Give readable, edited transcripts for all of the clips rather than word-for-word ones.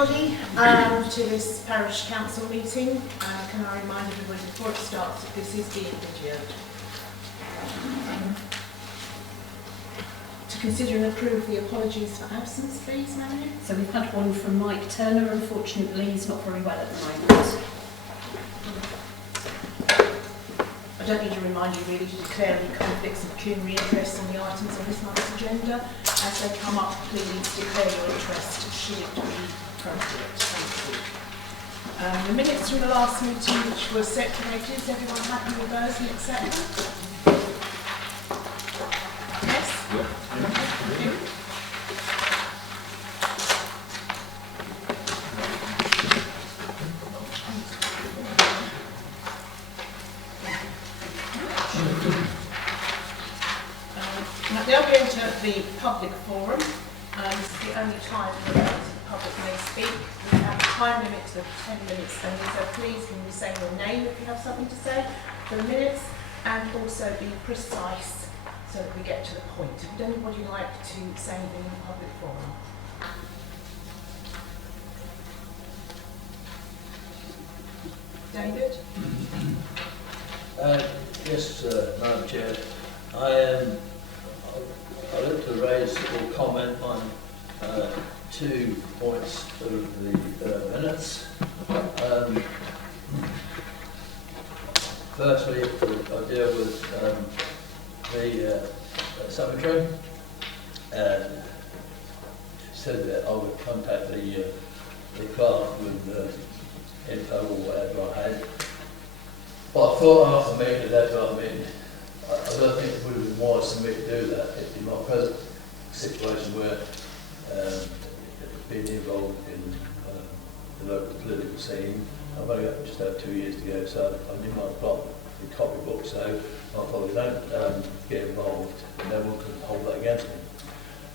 everybody to this Parish Council meeting. Can I remind everybody before it starts that this is being videoed. To consider and approve the apologies for absence, please, Marion. So we've had one from Mike Turner. Unfortunately, he's not very well at the moment. I don't need to remind you really to declare any conflicts of pecuniary interest on the items on this month's agenda. As they come up, please declare your interest should it be appropriate. Thank you. The minutes from the last meeting, which were circulated, is everyone happy with those and accept them? Yes? Yep. Thank you. Now we enter the public forum. This is the only time that the public may speak. We have a time limit of 10 minutes only, so please can you say your name if you have something to say for the minutes, and also be precise so that we get to the point. Would anybody like to say anything in the public forum? David? Yes, Madam Chair. I'd like to raise or comment on 2 points of the minutes. Firstly, I'll deal with the cemetery. Said that I would contact the clerk with info or whatever I had. But I thought after making the letter, I don't think it would have been wise for me to do that in my present situation where being involved in the local political scene. I've only got just over 2 years to go, so I knew I've got the copybook, so I thought, don't get involved, no one can hold that against me.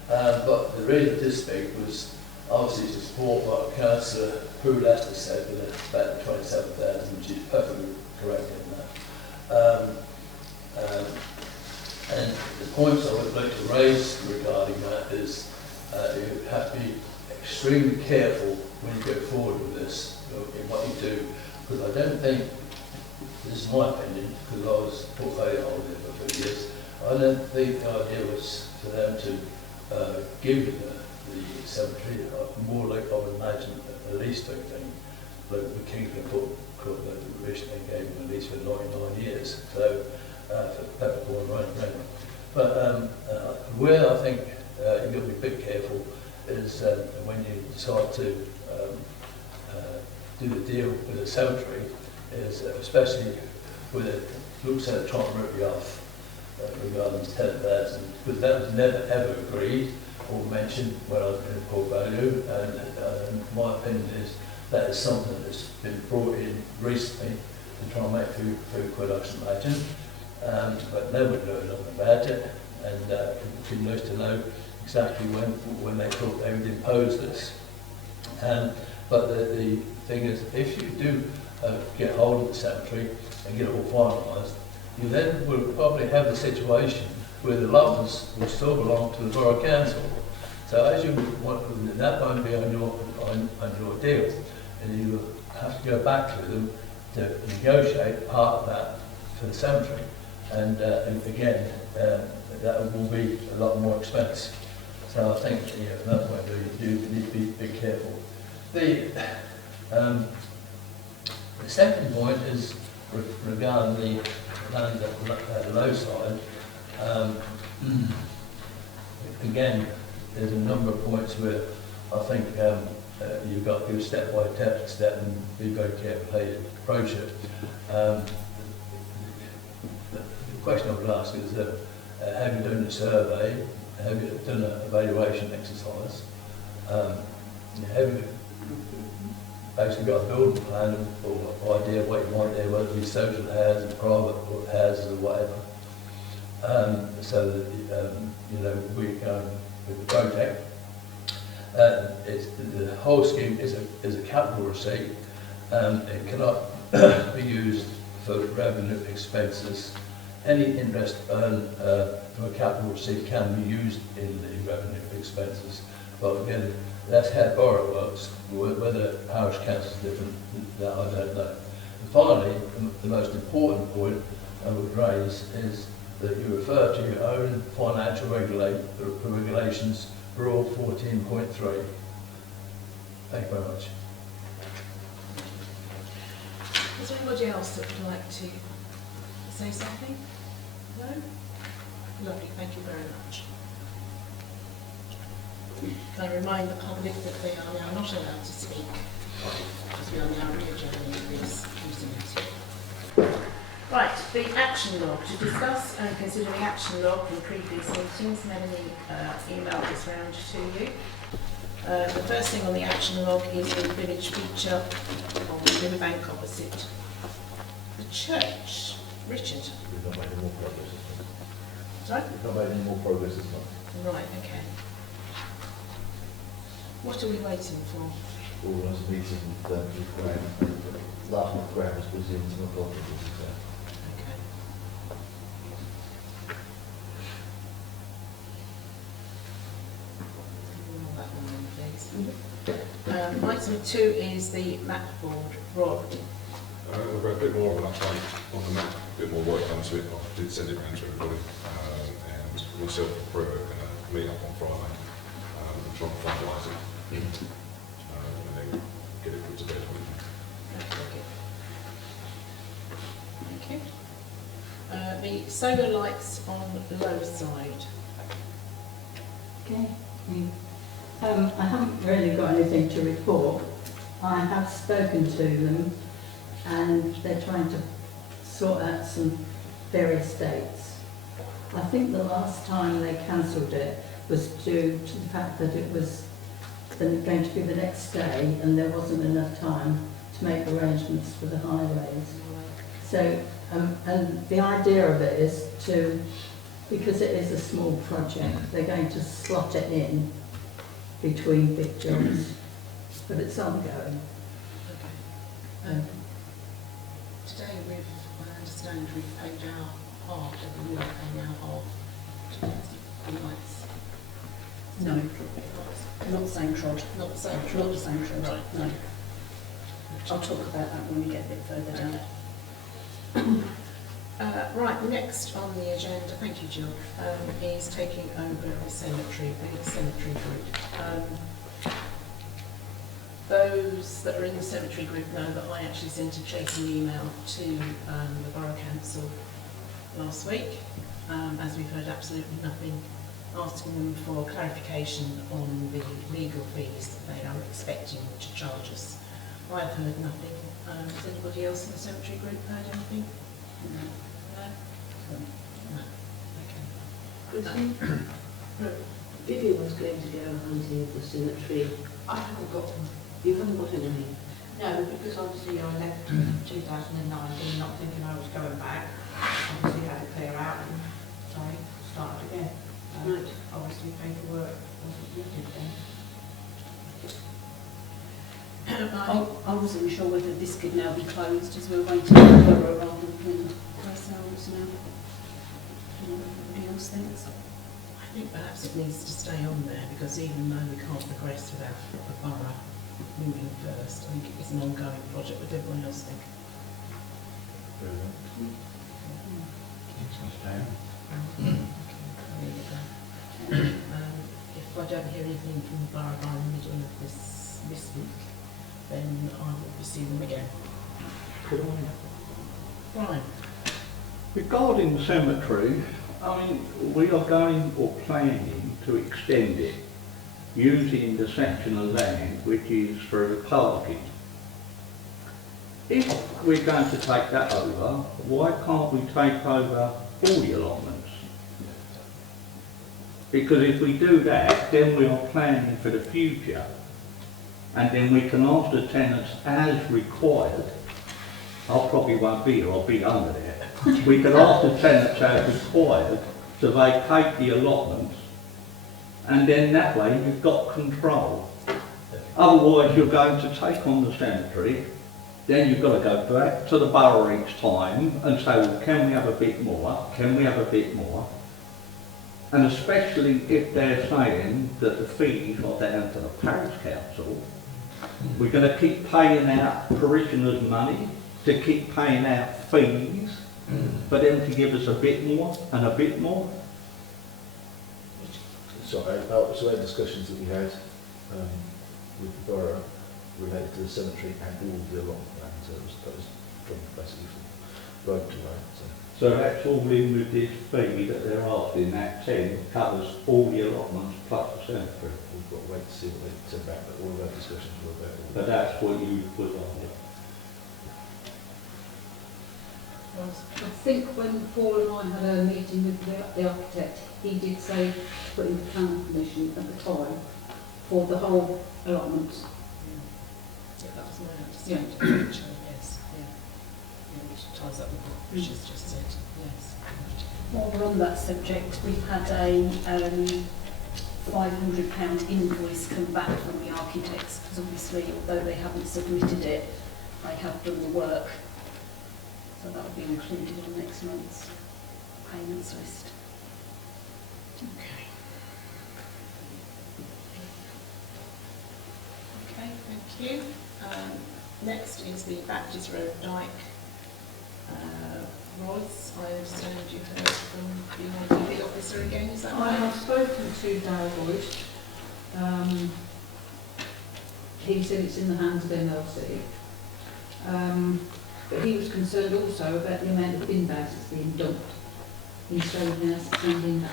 But the reason I did speak was obviously to support what Councillor Prue Lester said with about 27,000, which is perfectly correct in that. And the points I would like to raise regarding that is you have to be extremely careful when you go forward with this, in what you do, because I don't think, this is my opinion, because I was portfolio holder for a few years, I don't think the idea was for them to give the cemetery more like I would imagine a lease type thing, like the Kingston Court originally gave them a lease for 99 years. So for peppercorn running. But where I think you've got to be a bit careful is when you decide to do the deal with the cemetery, is especially with it looks at trying to rip you off regarding 10,000, because that was never ever agreed or mentioned when I was in the portfolio, and my opinion is that is something that's been brought in recently to try and make food production imagine. But no one knows nothing about it, and it would be nice to know exactly when they thought they would impose this. But the thing is, if you do get hold of the cemetery and get it all finalised, you then will probably have the situation where the lots will still belong to the Borough Council. So as you want, that won't be on your deal, and you will have to go back to them to negotiate part of that for the cemetery. And again, that will be a lot more expense. So I think another way you need to be careful. The second point is regarding the land at the low side. Again, there's a number of points where I think you've got to go step by step and be very careful how you approach it. The question I would ask is, have you done a survey? Have you done an evaluation exercise? Have you basically got a building plan or idea of what you want there, whether it be social housing, private houses or whatever? So that we go with the project. The whole scheme is a capital receipt. It cannot be used for revenue expenses. Any interest earned from a capital receipt can be used in the revenue expenses. But again, That's how borough works. Whether parish council is different, that I don't know. And finally, the most important point I would raise is that you refer to your own financial regulations, Rule 14.3. Thank you very much. Is there anybody else that would like to say something? No? Lovely, thank you very much. Can I remind the public that they are now not allowed to speak, because we are now re-adjourning this meeting. Right, the action log. To discuss and consider the action log from previous meetings, Melanie emailed this round to you. The first thing on the action log is the village feature on the riverbank opposite the church. Richard? We've not made any more progress this month. Sorry? We've not made any more progress this month. Right, okay. What are we waiting for? Organised a meeting with Graham. Last month Graham was busy until o'clock. Okay. That one then, please. Item 2 is the map board. Rob? We've got a bit more of an update on the map, a bit more work done to it. I did send it round to everybody, and myself and Prue are going to meet up on Friday and try and finalise it, and then get it put to bed. Thank you. The solar lights on low side. Okay. I haven't really got anything to report. I have spoken to them and they're trying to sort out some various dates. I think the last time they cancelled it was due to the fact that it was going to be the next day and there wasn't enough time to make arrangements for the highways. So, and the idea of it is to, because it is a small project, they're going to slot it in between big jobs, but it's ongoing. Okay. Today I understand we've paid our half, and we are paying our half to the lights. No, not the same trod. Not the same. Not the same trod, Right. no. I'll talk about that when we get a bit further down. Right, next on the agenda, thank you Jill, is taking over the cemetery group. Those that are in the cemetery group know that I actually sent a chasing email to the Borough Council last week, as we've heard absolutely nothing, asking them for clarification on the legal fees that they are expecting to charge us. I've heard nothing. Has anybody else in the cemetery group heard anything? No? No. Okay. Vivian was going to go hunting at the cemetery. I haven't got them. You haven't got anything? No, because obviously I left 2019 not thinking I was going back. Obviously had to clear out and so I started again. Right. Obviously paperwork wasn't needed then. I wasn't sure whether this could now be closed as we're waiting for the borough rather than ourselves now. Anybody else thinks? I think perhaps it needs to stay on there because even though we can't progress without the borough moving first, I think it's an ongoing project. What does everyone else think? If I don't hear anything from the borough by the middle of this week, then I will pursue them again. Brian? Regarding the cemetery, I mean, we are going or planning to extend it using the section of land which is for the parking. If we're going to take that over, why can't we take over all the allotments? Because if we do that, then we are planning for the future, and then we can ask the tenants as required. I probably won't be here, I'll be under there. We can ask the tenants as required to vacate the allotments, and then that way you've got control. Otherwise you're going to take on the cemetery, then you've got to go back to the borough each time and say, well, can we have a bit more? Can we have a bit more? And especially if they're saying that the fees are down to the parish council, we're going to keep paying out parishioners' money to keep paying out fees for them to give us a bit more and a bit more. Sorry, so our discussions that we had with the borough related to the cemetery and all the allotment land, so that was from basically from road to road. So that's all in with this fee that they're asking, that 10 covers all the allotments plus the cemetery. We've got to wait to see what they send back, but all of our discussions were about all But that's what you put on it. I think when Paul and I had a meeting with the architect, he did say to put in the planning commission at the time for the whole allotment. Yeah, that was my understanding. Yes, yeah. Which ties up with what Richard's just said, yes. While we're on that subject, we've had a £500 invoice come back from the architects, because obviously, although they haven't submitted it, they have done the work. So that will be included on next month's payments list. Okay. Okay, thank you. Next is the Baptist Road Dyke. Royce, I understand you heard from the IDB officer again, is that I right? have spoken to Darryl Boyd. He said it's in the hands of MLC. But he was concerned also about the amount of bin bags that's being dumped in Stone House and in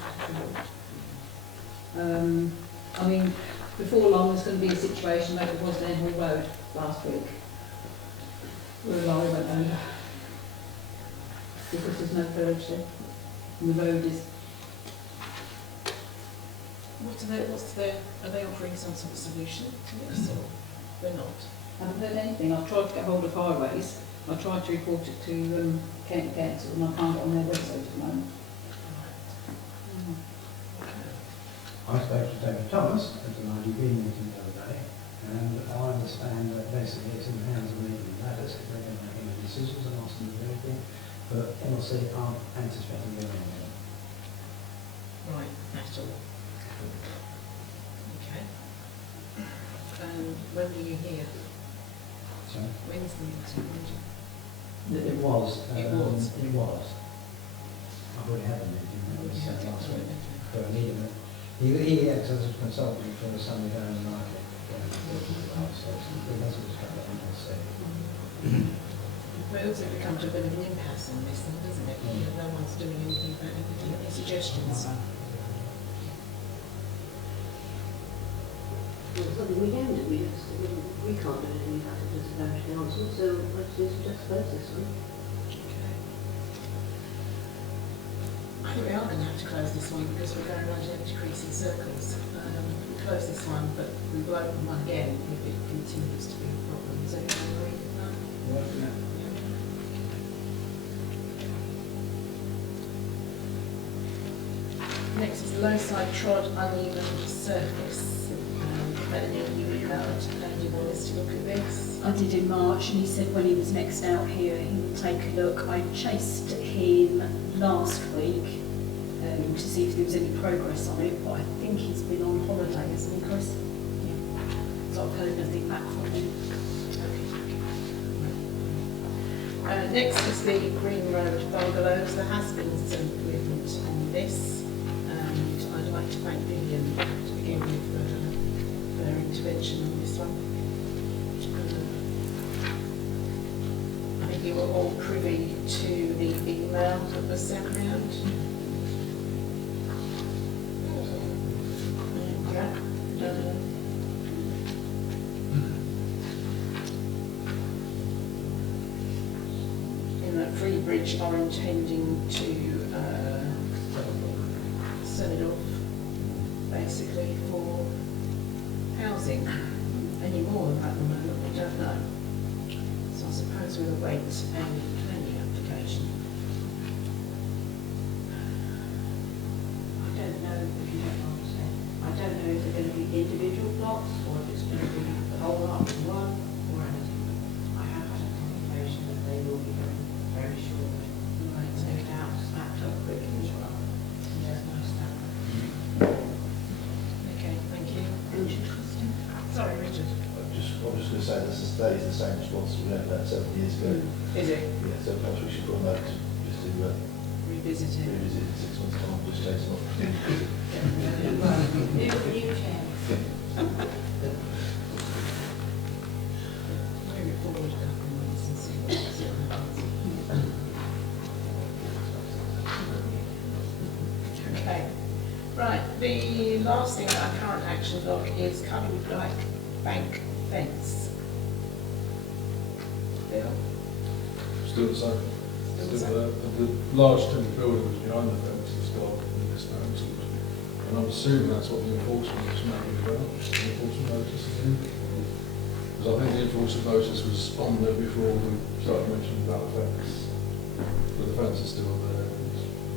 Upwell. I mean, before long there's going to be a situation like it was down Hall Road last week, where a lorry went over because there's no curage there, and the road is. Are they offering some sort of solution to this, or they're not? I haven't heard anything. I've tried to get hold of Highways. I tried to report it to County Council and I can't get on their website at the moment. I spoke to David Thomas at an IDB meeting the other day, and I understand that basically it's in the hands of Legal Matters if they're going to make any decisions and ask them to do anything, but MLC aren't anticipating doing anything. Right, that's all. Okay. When were you here? So When's the meeting? it was. It was. I've already had a meeting that was set last week for a meeting. He acts as a consultant for the Sunday Down and Market. So he does all stuff that MLC. Well, it also becomes a bit of an impasse on this thing, doesn't it? No one's doing anything about anything. Any suggestions? Well, there's nothing we can do, we can't do anything about it as a parish council, so I just close this one. Okay. I think we are going to have to close this one because we're going around in decreasing circles. We'll close this one, but we will open one again if it continues to be a problem. Is anyone agree with that? Next is low side trod, uneven surface. Melanie, you emailed Andy Wallace to look at this. I did in March, and he said when he was next out here he would take a look. I chased him last week to see if there was any progress on it, but I think he's been on holiday, hasn't he, Chris? Yeah. So I've heard nothing back from him. Okay. Next is the Green Road bungalows. There has been some movement on this, and I'd like to thank Vivian to begin with for her intervention on this one. I think you were all privy to the email that was sent round. Yeah. In that Freebridge are intending to sell it off basically for housing. Any more at the moment, we don't know. So I suppose we'll await a planning application. I don't know if you don't want to say. I don't know if they're going to be individual plots or if it's going to be the whole lot in one or anything. I have had a confirmation that they will be going very shortly. Right, take it out, snapped up quickly as well. There's no standard. that is the same response we had about 7 years ago. Is it? Yeah, so perhaps we should put on that just to Revisit it. revisit in 6 months' time, just chase them up. New chair. Move it forward a couple of months and see what happens. Okay. Right, the last thing on our current action log is colour with black bank fence. Bill? Still the same. Still the Still the large timber building was behind the fence has got been dismantled. And I'm assuming that's what the enforcement was making about, the enforcement notice again. Because I think the enforcement notice was on there before we started mentioning about the fence. But the fence is still there.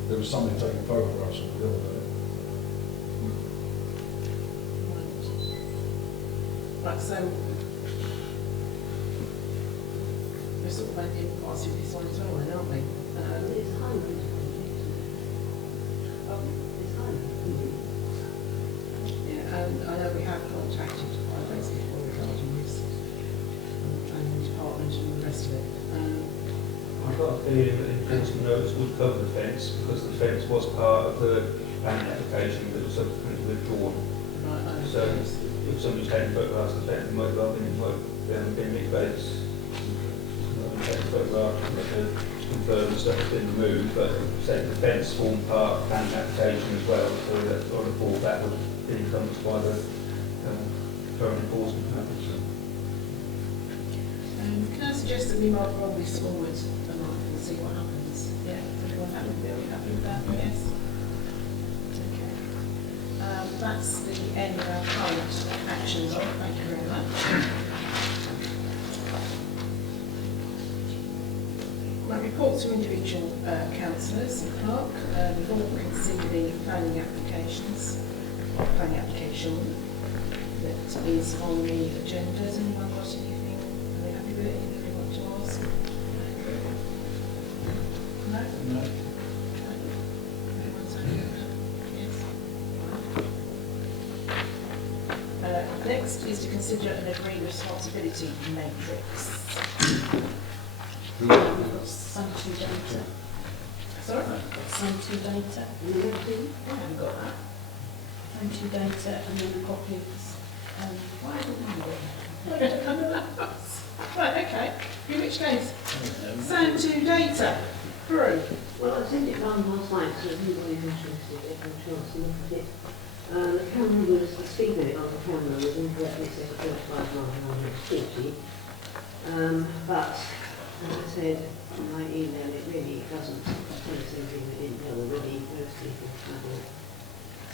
There was somebody taking photographs of the other day. Right, so we're sort of went in parts of this one as well, then, aren't we? It's hybrid. It's hybrid. Yeah, and I know we have contacted quite basically before regarding this, planning department and the rest of it. I've got a feeling that the enforcement notice would cover the fence because the fence was part of the planning application that was subsequently withdrawn. Right, So if somebody's taking photographs of the fence, it might well have been replaced. Taking photographs to confirm the stuff has been removed, but say the fence formed part of the planning application as well, so that or report that would be encompassed by the current enforcement purpose. can I suggest that we might roll this forward a month and see what happens? Yeah, everyone happy with that? Happy with that? Yes? Okay. That's the end of our current action log. Thank you very much. My report to individual councillors and clerk. We've all considered the planning applications, or planning application that is on the agenda. Has anyone got anything? Are they happy with it? Anything they want to ask? No? No. Everyone's happy with that? Yes? Next is to consider and agree responsibility matrix. We've got Santu data. Sorry? Santu data. I haven't got that. Santu data and then a copy of this. Why haven't we got that? Right, okay. In which case, Santu data. Through. Well, I sent it round last night, so if anybody's interested, they can chance to look at it. The camera was, the speed limit on the camera was incorrectly set at 35 miles an hour, it's 40. But, as I said in my email, it really doesn't tell us anything we didn't know already. Most people travel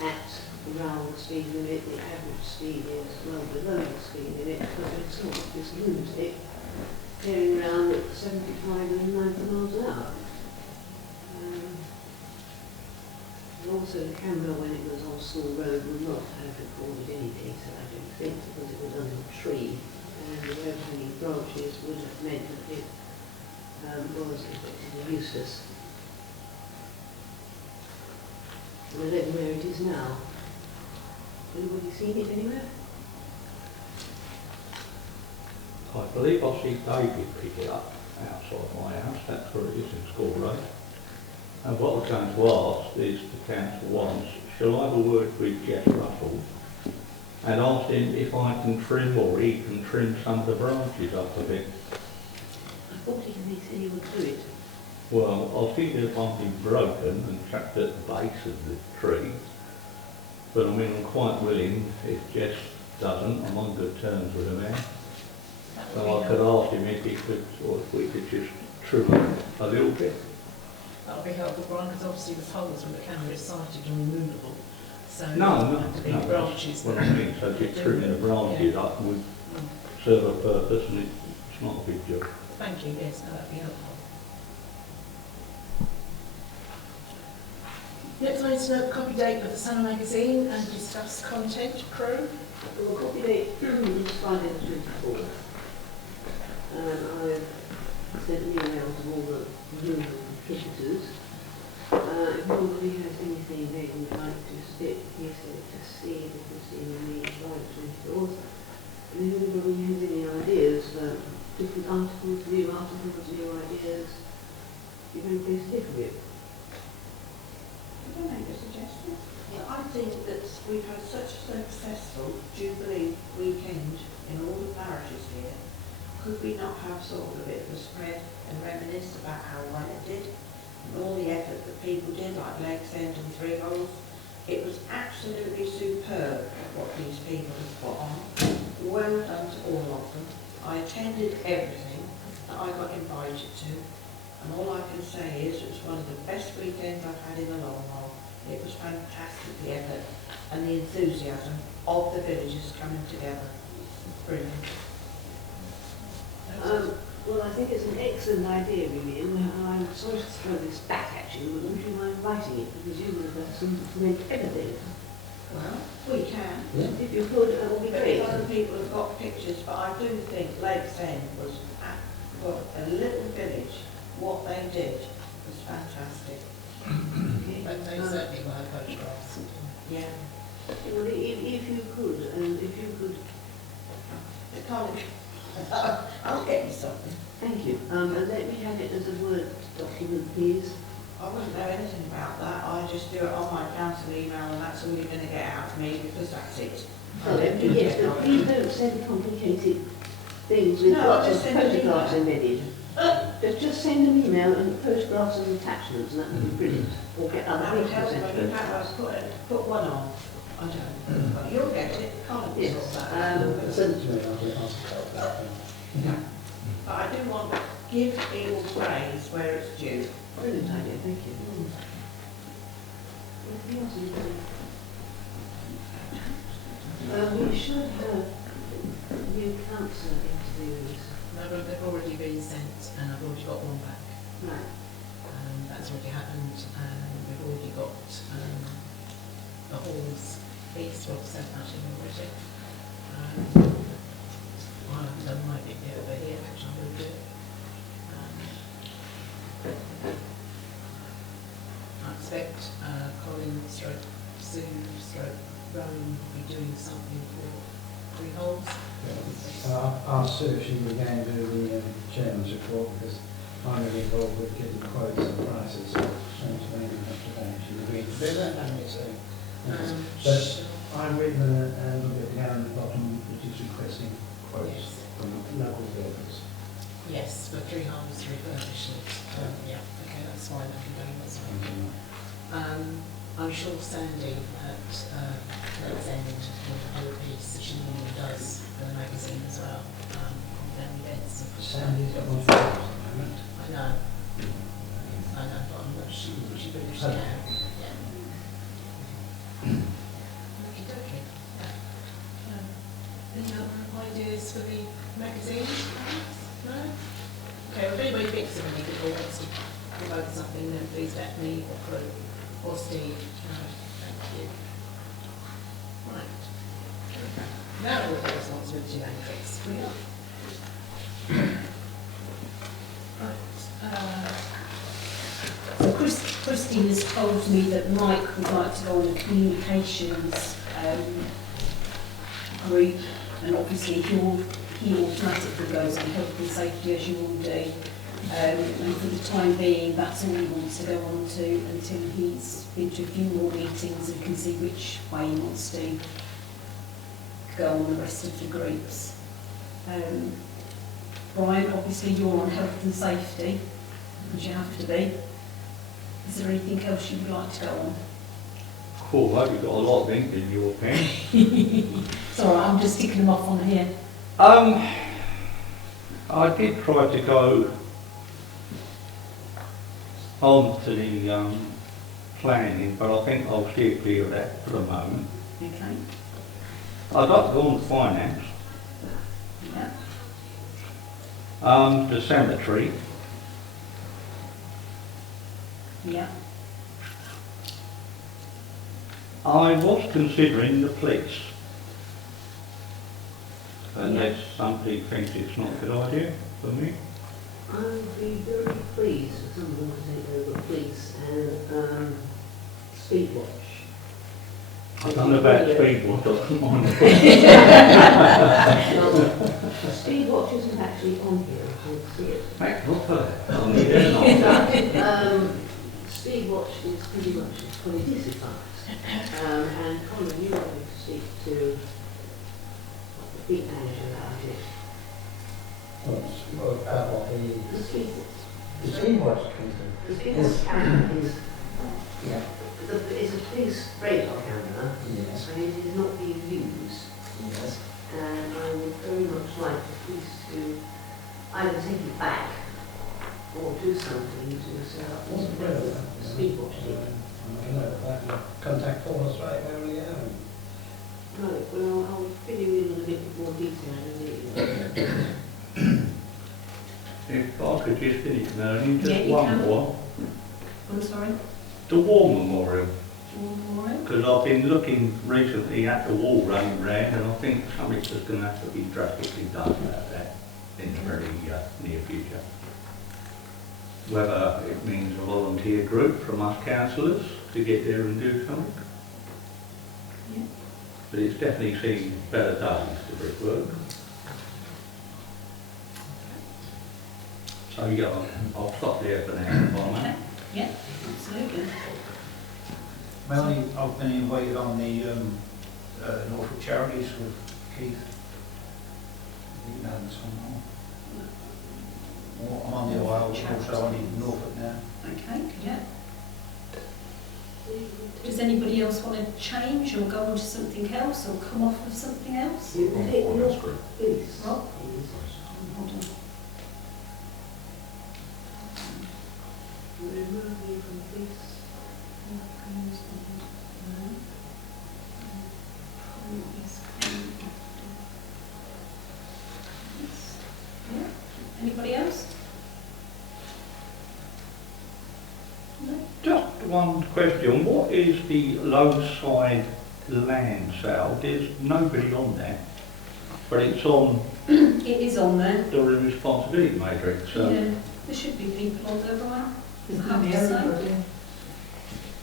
at around the speed limit. The average speed is well below the speed limit, but it's not this lunatic going around at 75 and 90 miles an hour. Also, the camera, when it was on School Road, would not have recorded any data, I don't think, because it was under a tree, and the overhanging branches would have meant that it was effectively useless. And I don't know where it is now. Anybody seen it anywhere? I believe I see David pick it up outside my house. That's where it is in School Road. And what I was going to ask is the council once, shall I have a word with Jeff Russell and ask him if I can trim or he can trim some of the branches up a bit? I thought he said he would do it. Well, I think there's one thing broken and trapped at the base of the tree. But I mean, I'm quite willing, if Jeff doesn't, I'm on good terms with him now. So I could ask him if he could, or if we could just trim it a little bit. That would be helpful, Brian, because obviously the poles from the camera is sighted and removable. So No, the branches. What I mean, so just trimming the branches up would serve a purpose, and it's not a big job. Thank you, yes, no, that'd be helpful. Next one is to note the copy date of the Sun magazine and discuss content. Crew. Well, copy date is Friday the 24th. I've sent an email to all the new contributors. If anybody has anything they would like to stick, yes, to see, they can see on the Friday the 24th. And if anybody has any ideas for we've had such a successful Jubilee weekend in all the parishes here. Could we not have sort of a bit of a spread and reminisce about how well it did? And all the effort that people did, like Legs End and Three Holes. It was absolutely superb what these people have put on. Well done to all of them. I attended everything that I got invited to. And all I can say is it was one of the best weekends I've had in a long while. It was fantastic, the effort and the enthusiasm of the villagers coming together. Brilliant. Well, I think it's an excellent idea, really, and I'm sorry to throw this back at you, but don't you mind writing it, because you were the person who made everything. Well, we can. Yeah. If you could, that would be But great. other people have got pictures, but I do think Lakes End was, for a little village, what they did was fantastic. And they certainly were photographs. Yeah. Well, if you could, and if you could, Colin, I'll get you something. thank you, and let me have it as a Word document, please. I wouldn't know anything about that. I just do it on my council email, and that's all you're going to get out of me, because that's it. Yes, but please don't send complicated things with No, lots I'll of just send an photographs email. embedded. Just send an email and photographs and attachments, and that would be brilliant. Or get other That would people to help, send but you photographs. have put one on. I don't. But you'll get it. Colin will Yes, sort that out. Send it to me, I'll help that. But I do want to give Eel praise where it's due. Brilliant idea, thank you. Anything else you think? We should have new council interviews. No, but they've already been sent, and I've already got one back. Right. That's already happened, and we've already got the halls piece well sent out in already. I haven't done my bit yet over here, which I will do. I expect Colin, Sue, Rowan will be doing something for freeholds. I'll see if she can again do the chairman's report, because I'm really involved with getting quotes and prices, so thanks for me today. She agreed to do that, and it's but I've written a little bit down at the bottom, which is requesting quotes from local builders. Yes, for freeholds refurbishment. Yeah, okay, that's fine, I can go that's fine. I'm sure Sandy at Let's End will have a piece that she normally does for the magazine as well, on family events. Sandy's got one for us at the moment. I know, but I'm not sure she really can. Yeah. Okay, okay. Yeah. Any other ideas for the magazine? No? Okay, well, if anybody thinks of anything or wants to promote something, then please let me or Chloe or Steve know. Thank you. Right. Now we'll have responsibility matrix. Right. So Christine has told me that Mike would like to go on a communications group, and obviously he automatically goes on health and safety, as you all do. And for the time being, that's all he wants to go on to until he's been to a few more meetings and can see which way he wants to go on the rest of the groups. Brian, obviously you're on health and safety, because you have to be. Is there anything else you would like to go on? Cool, have you got a lot of ink in your pen? It's all right, I'm just sticking them off on here. I did try to go on to the planning, but I think I'll steer clear of that for the moment. Okay. I'd like to go on to finance. Yeah. The cemetery. Yeah. I was considering the police. Unless somebody thinks it's not a good idea for me. I would be very pleased if someone would take over police and speed watch. I don't know about speed watch, I don't mind. Speed watch isn't actually on here, I can't see it. Thank God for that. I'll need it. Speed watch is pretty much politicized. And Colin, you The biggest camera is, Yeah. it's a big radar camera, Yes. and it is not being used. Yes. And I would very much like the police to either take it back or do something to set up What's the problem? speed watching. I know that. Contact Paul straight where we are. Right, well, I'll fill you in with a bit more detail in a minute. If I could just finish, Melanie, Yeah, just you one can. more. I'm sorry. The War Memorial, All right. because I've been looking recently at the wall running round, and I think something's just going to have to be drastically done about that in the very near future. Whether it means a volunteer group from us councillors to get there and do something. Yeah. But it's definitely seen better days, the brickwork. So yeah, I'll stop there for now, if I may. Okay. Yeah, absolutely. Melanie, I've been invited on the Norfolk Charities with Keith. You know this one. Well, I'm on the Isles, also on in Norfolk now. Okay, yeah. Does anybody else want to change or go on to something else or come off of something else? You can take Oh, your that's great. police. Rob? Hold on. Remove me from police. Yeah. Anybody else? No? Just one question, what is the low side land sale? There's nobody on there, but it's on It is on there. the responsibility matrix, so. Yeah. There should be people on there, Brian. There's Have no to say. everybody.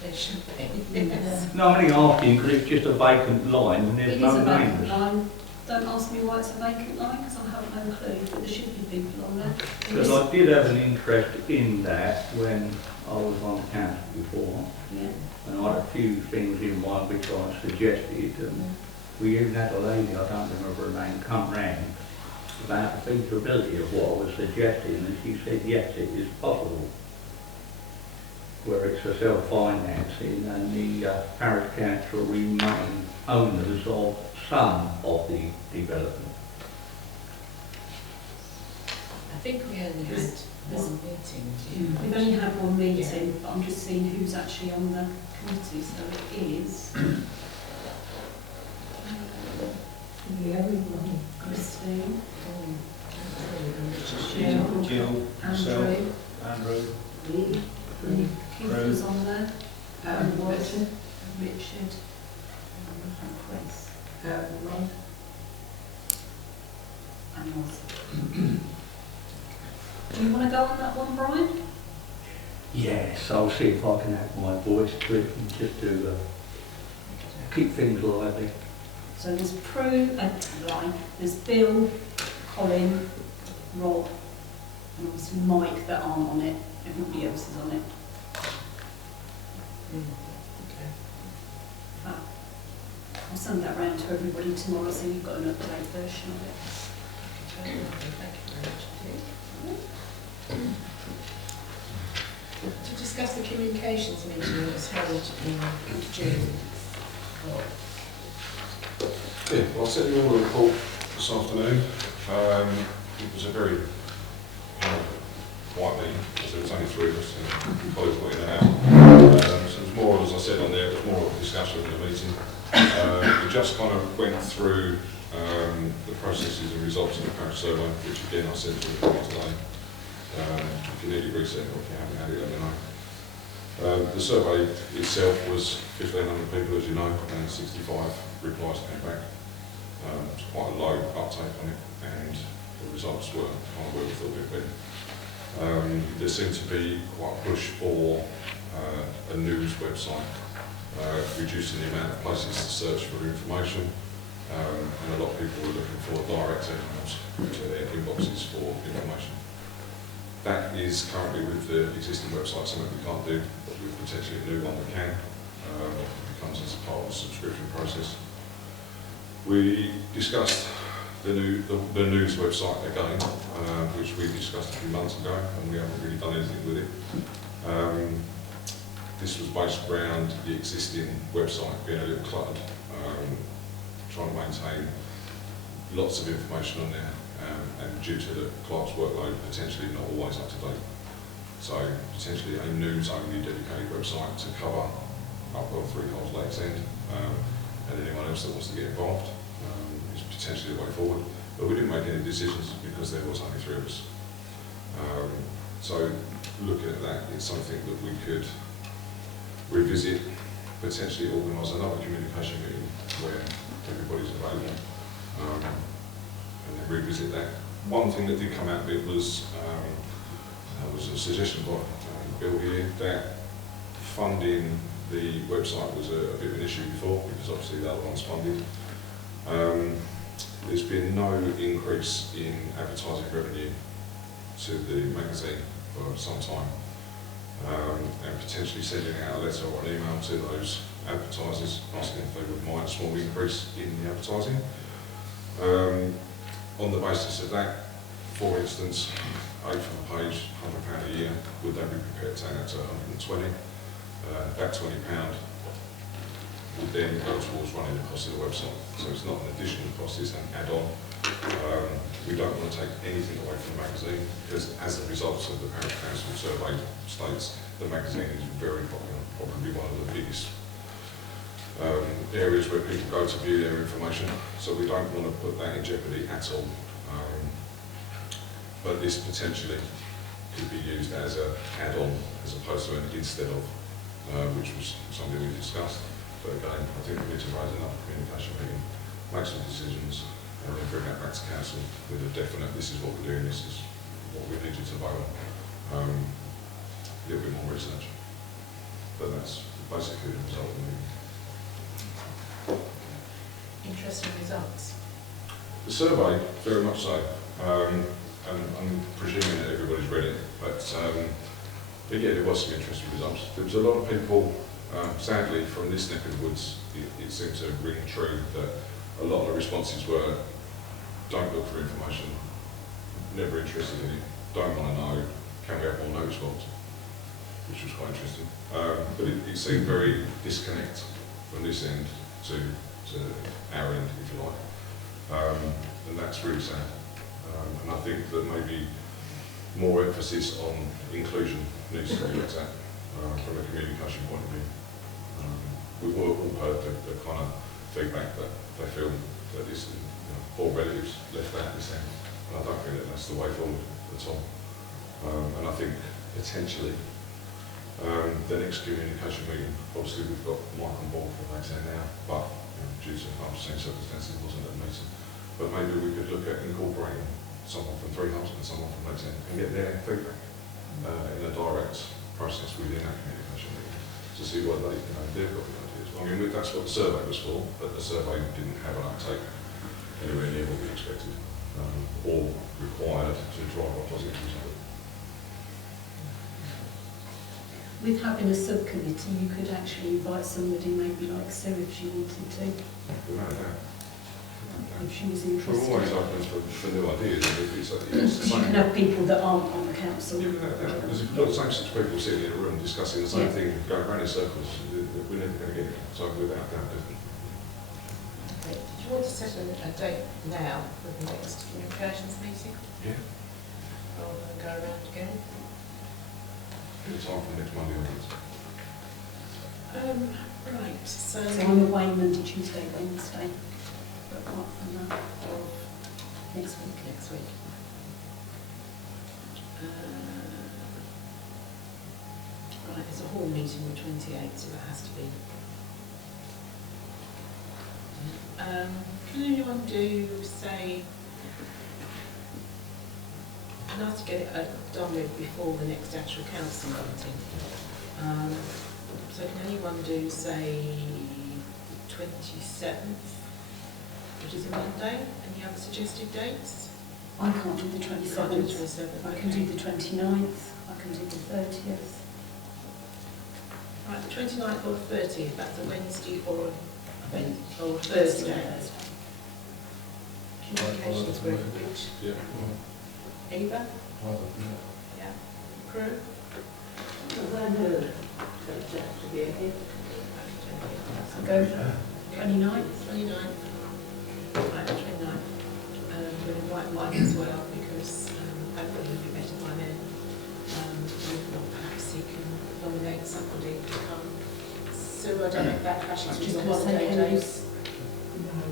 They should be. Yes. No, I'm only asking because it's just a vacant line and It there's is no a vacant names. line. Don't ask me why it's a vacant line because I haven't no clue, but there should be people on there. Because I did have an interest in that when I was on the council before, Yeah. and I had a few things in mind which I suggested, and we even had a lady, I don't remember her name, come round about the feasibility of what I was suggesting, and she said yes, it is possible. Where it's a self-financing and the parish council remain owners of some of the development. I think we only had one meeting. We've only had one meeting, but I'm just seeing who's actually on the committee, so it is Everybody. Christine, Jill, myself, Andrew, Andrew, Me? Keith was on there, was Richard. Richard, and Chris, Rod. and Ross. Do you want to go on that one, Brian? Yes, I'll see if I can add my voice to it and just to keep things lively. So there's there's Bill, Colin, Rob, and obviously Mike that aren't on it. Everybody else is on it. I'll send that round to everybody tomorrow so you've got an up-to-date version of it. Thank you very much indeed. To discuss the communications meeting that was held in June. Yeah, well, I sent you all a report this afternoon. It was a very quiet meeting, because there was only three of us, and colleagues were in and out. So it was more, as I said on there, it was more of a discussion in the meeting. We just kind of went through the processes and results of the parish survey, which again I sent to everybody today. If you need it reset or if you haven't had it, let me know. The survey itself was 1,500 people, as you know, and 65 replies came back. It's quite a low uptake on it, and the results were kind of where we thought they'd been. There seemed to be quite a push for a news website, reducing the amount of places to search for information, and a lot of people were looking for direct emails to their inboxes for information. That is currently with the existing website something we can't do, but with potentially a new one we can. It comes as a part of the subscription process. We discussed the news website again, which we discussed a few months ago, and we haven't really done anything with it. This was based around the existing website being a little cluttered, trying to maintain lots of information on there, and due to the clerk's workload, potentially not always up to date. So potentially a news-only dedicated website to cover Upwell 3 Coles Lakes End, and anyone else that wants to get involved is potentially the way forward. But we didn't make any decisions because there was only 3 of us. So looking at that, it's something that we could revisit, potentially organise another communication meeting where everybody's available, and then revisit that. One thing that did come out of it was a suggestion by Bill here that funding the website was a bit of an issue before, because obviously the other one's funded. There's been no increase in advertising revenue to the magazine for some time, and potentially sending out a letter or an email to those advertisers asking if they would mind a small increase in the advertising. On the basis of that, for instance, 8 on the page, £100 a year, would they be prepared to take that to 120? That £20 would then go towards running the cost of the website. So it's not an additional cost, it's an add-on. We don't want to take anything away from the magazine, because as a result of the Parish Council survey states, the magazine is very popular, probably one of the biggest areas where people go to view their information. So we don't want to put that in jeopardy at all. But this potentially could be used as an add-on as opposed to an instead of, which was something we discussed. But again, I think we need to raise another communication meeting, make some decisions, and then bring that back to council with a definite, this is what we're doing, this is what we need you to vote on. A little bit more research. But that's basically the result of the meeting. Interesting results. The survey, very much so. And I'm presuming that everybody's read it, but again, there was some interesting results. There was a lot of people, sadly, from this neck of the woods, it seemed to ring true that a lot of the responses were, don't look for information, never interested in it, don't want to know, can we have more no response, which was quite interesting. But it seemed very disconnect from this end to our end, if you like. And that's really sad. And I think that maybe more emphasis on inclusion needs to be looked at from a communication point of view. We've all heard the kind of feedback that they feel that this, poor relatives left out this end, and I don't think that that's the way forward at all. And I think potentially the next communication meeting, obviously we've got Mike on board for later now, but due to unforeseen circumstances it wasn't at the meeting. But maybe we could look at incorporating someone from 3 Homes and someone from Lakes End and get their feedback in a direct process within that communication meeting to see what they've got the ideas. I mean, that's what the survey was for, but the survey didn't have an uptake anywhere near what we expected or required to drive a positive result. With having a subcommittee, you could actually invite somebody, maybe like Sue, if she wanted to, Without that. if she was We're always interested. open for new ideas, and if it's Because you can have people that aren't on the council. Yeah, without doubt. There's not the same six people sitting in a room discussing the same thing, going around in circles. We're never going to get it. So without doubt, definitely. Okay. Do you want to set a date now for the next communications meeting? Yeah. Rather than go around again? Any time from next Monday onwards. Right, so... So I'm away Monday, Tuesday, Wednesday, but apart from that, next week. Next week. Right, there's a hall meeting on the 28th, so that has to be. Can anyone do, say, I'd like to get it done with before the next actual council meeting. So can anyone do, say, 27th, which is a Monday? Any other suggested dates? I can't do the You can't do the 27th. 27th, I can do the 29th. I can do the 30th. Right, the 29th or the 30th, that's a Wednesday or a Thursday. Communications group, which, Yeah. Eva, Either, yeah, Crew, Well, I know that to be okay. So go 29th. 29th. Right, 29th. We'll invite Mike as well because hopefully he'll be better by then. If not, perhaps he can nominate somebody to come. Sue, I don't know if that clashes with Just your gonna say holiday Henry's. days. No.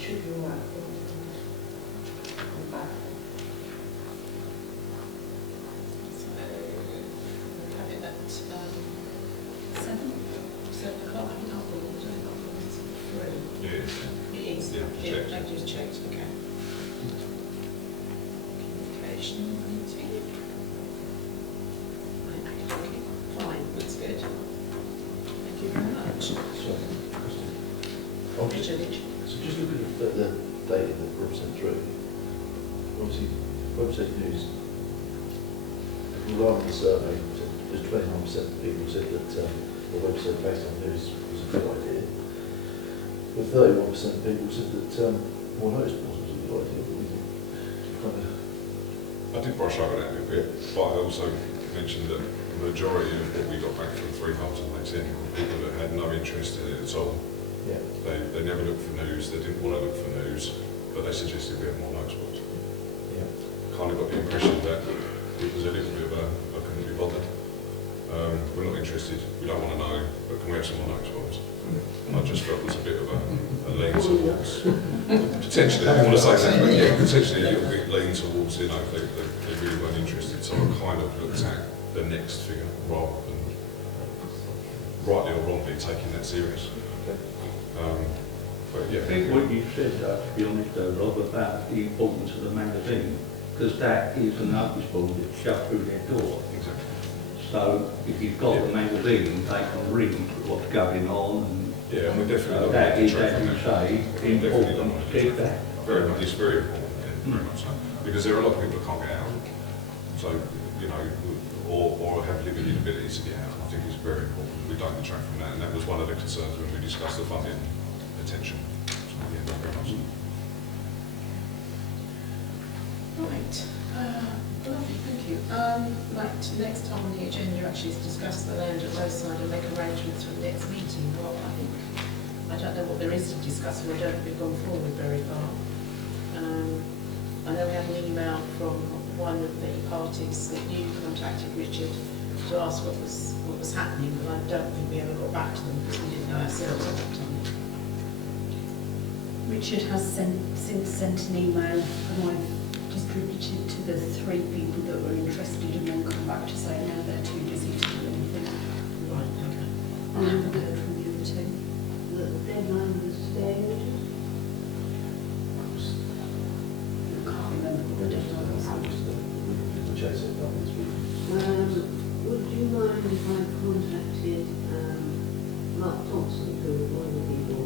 Should be all right. So we'll have it at 7. 7 o'clock. I think I'll be all day, not through. Yeah, it's, It is. Yeah, checked. I just checked, okay. Communication meeting. Right, okay, fine, that's good. Thank you very much. Sorry, question. Oh, just- Richard, So just looking at the data that Rob sent through, obviously, website news, if you rely on the survey, just 29% of people said that the website based on news was a good idea. But 31% of people said that more notice boards was a good idea. But we think kind of, I did brush over that a little bit, but I also mentioned that the majority of what we got back from Freeholds and Lakes End were people that had no interest in it at all. yeah, They never looked for news, they didn't want to look for news, but they suggested we have more notice boards. yeah. Kind of got the impression that it was a little bit of a, I couldn't be bothered. We're not interested, we don't want to know, but can we have some more notice boards? I just felt there's a bit of a lean towards, potentially, I don't want to say that, but yeah, potentially a little bit lean towards, you know, they really weren't interested. So I kind of looked at the next figure rather than, rightly or wrongly, taking that serious. But I yeah. think what you said, to be honest, Rob, about the importance of the magazine, because that is a notice board that's shut through their door. Exactly. So if you've got the magazine, they can read what's going on, and Yeah, and we definitely don't that want to is, detract as from you that. say, Definitely don't important want to to keep detract. that. Very much, it's very important, yeah, very much so. Because there are a lot of people that can't get out. So, you know, or have limited ability to get out. I think it's very important. We don't detract from that, and that was one of the concerns when we discussed the funding potential. So, yeah, very much so. Right, lovely, thank you. Right, next on the agenda actually is discuss the land at roadside and make arrangements for the next meeting. Well, I don't know what there is to discuss, and I don't think we've gone forward very far. I know we had an email from one of the parties that you contacted Richard to ask what was happening, but I don't think we ever got back to them because we didn't know ourselves at that time. Richard has since sent an email, and I've distributed to the 3 people that were interested, and then come back to say now they're too busy to do anything. Right, okay. I haven't heard from the other 2. The deadline was today, Richard? I can't remember what the deadline was. We'll chase it down this week. Would you mind if I contacted Mark Thompson, who was one of the people,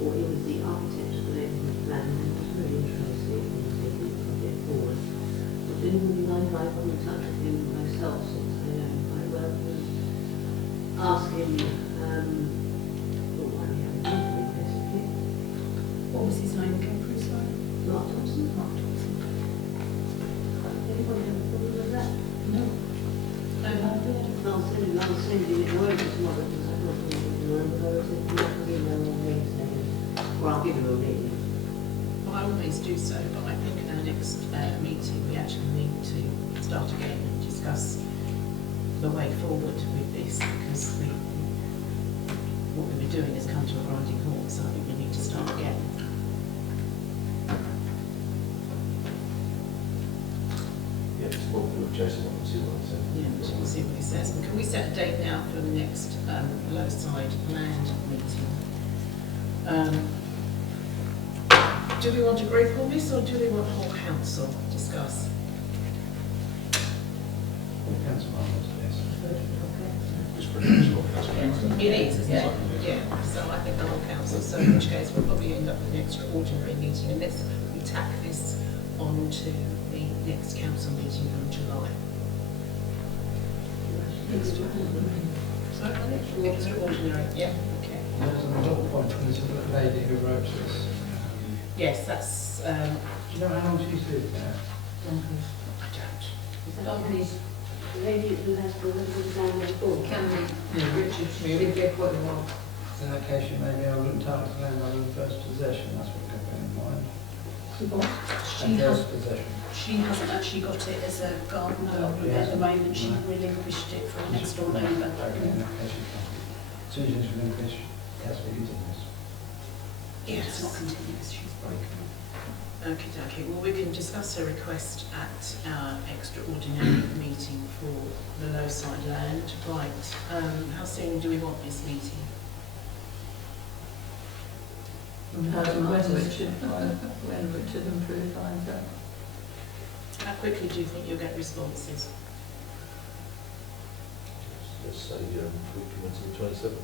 or he was the architect of the plan, and was very interested in taking the project forward. Would anyone mind if I got in touch with him myself, since I know him quite well, and ask him why we haven't done it, basically? What was his name again, Bruce? Mark Thompson? Mark Thompson. Anybody have a problem with that? No. I'll send you it over tomorrow, because I don't think you know, but I was thinking I could email on Wednesday, or I'll give him a ring. By all means do so, but I think at our next meeting we actually need to start again and discuss the way forward with this, because what we were doing has come to a grinding halt, so I think we need to start again. Yeah, so we'll chase it up and see what it says. Yeah, we'll see what he says. And can we set a date now for the next Lowside land meeting? Do we want to group all this, or do we want whole council to discuss? Council members, yes. It's pretty much what that's about. It is, isn't it? Yeah, so I think the whole council, so in which case we'll probably end up with an extraordinary meeting unless we tack this on to the next council meeting in July. Sorry, extraordinary, yeah, okay. There's another point from this lady who wrote this. Yes, that's, Do you know how long she's lived there? I don't. Is that the lady who has the down there before? Can be. Yeah, Richard. She's been there quite a while. In that case, you may be able to entitle to land on first possession, that's what we've got in mind. First possession. She hasn't actually got it as a garden dog at the moment. She relinquished it for a next door neighbour. Okay, in that case, you can't. As soon as it's relinquished, it has to be continuous. Yes. It's not continuous, she's broken. Okay, well, we can discuss her request at our extraordinary meeting for the Lowside land. Right, how soon do we want this meeting? When Richard and Prue finds out. How quickly do you think you'll get responses? Let's say we commit to the 27th.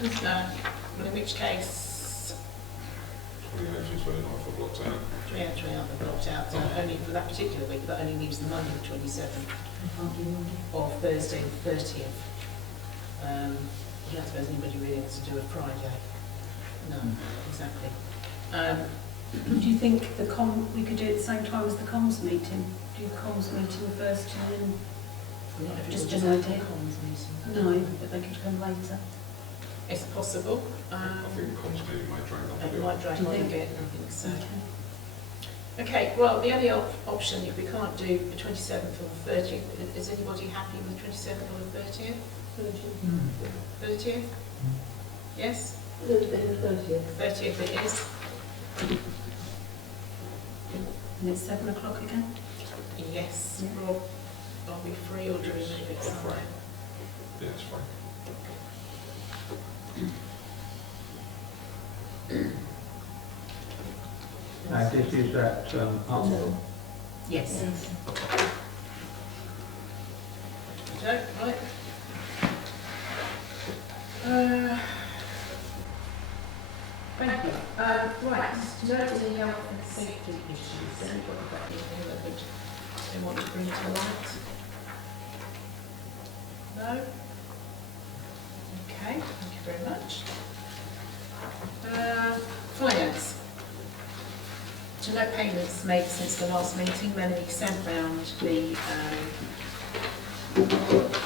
Okay. Well, in which case, 28th, 29th are blocked out. 3 are blocked out, so only for that particular week, that only leaves the Monday the 27th or Thursday the 30th. I don't suppose anybody really wants to do a Friday. No, exactly. Do you think we could do it at the same time as the comms meeting? Do the comms meeting first and then just an idea? No, but they could come later. It's possible. I think comms meeting might drag on a It bit. might drag on a bit, I think so. Okay. Okay, well, the only option, if we can't do the 27th or the 30th, is anybody happy with the 27th or the 30th? 30th? Yes? The 30th. 30th it is. And it's 7 o'clock again? Yes. Yeah. Rob, are we free or do we move it somewhere? Yeah, it's fine. And this is at Upwell. Yes. Okay, right. Thank you. Right, to note the health and safety issues, anybody got anything that they want to bring to light? No? Okay, thank you very much. Finance. To note payments made since the last meeting, Melanie sent round the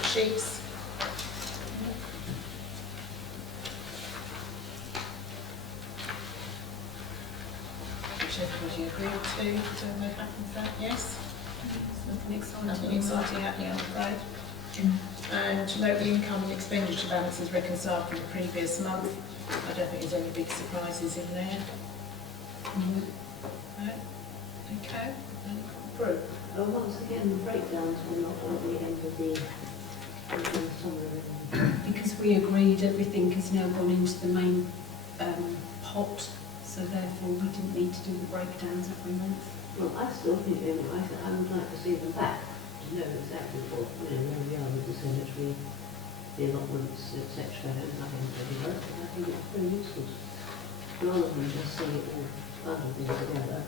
sheets. Which everybody agreed to. Is everybody happy with that? Yes? Nothing exciting happening, I'm afraid. And to note the income and expenditure balances reconciled from the previous month. I don't think there's any big surprises in there. No? Okay. Prue. Once again, the breakdowns were not at the end of the summary. Because we agreed everything has now gone into the main pot, so therefore we didn't need to do the breakdowns every month. Well, I still think, I would like to see them back, to know exactly what, where we are with the cemetery, the allotments, etc. And I think it's very useful, rather than just see it all bundled in together.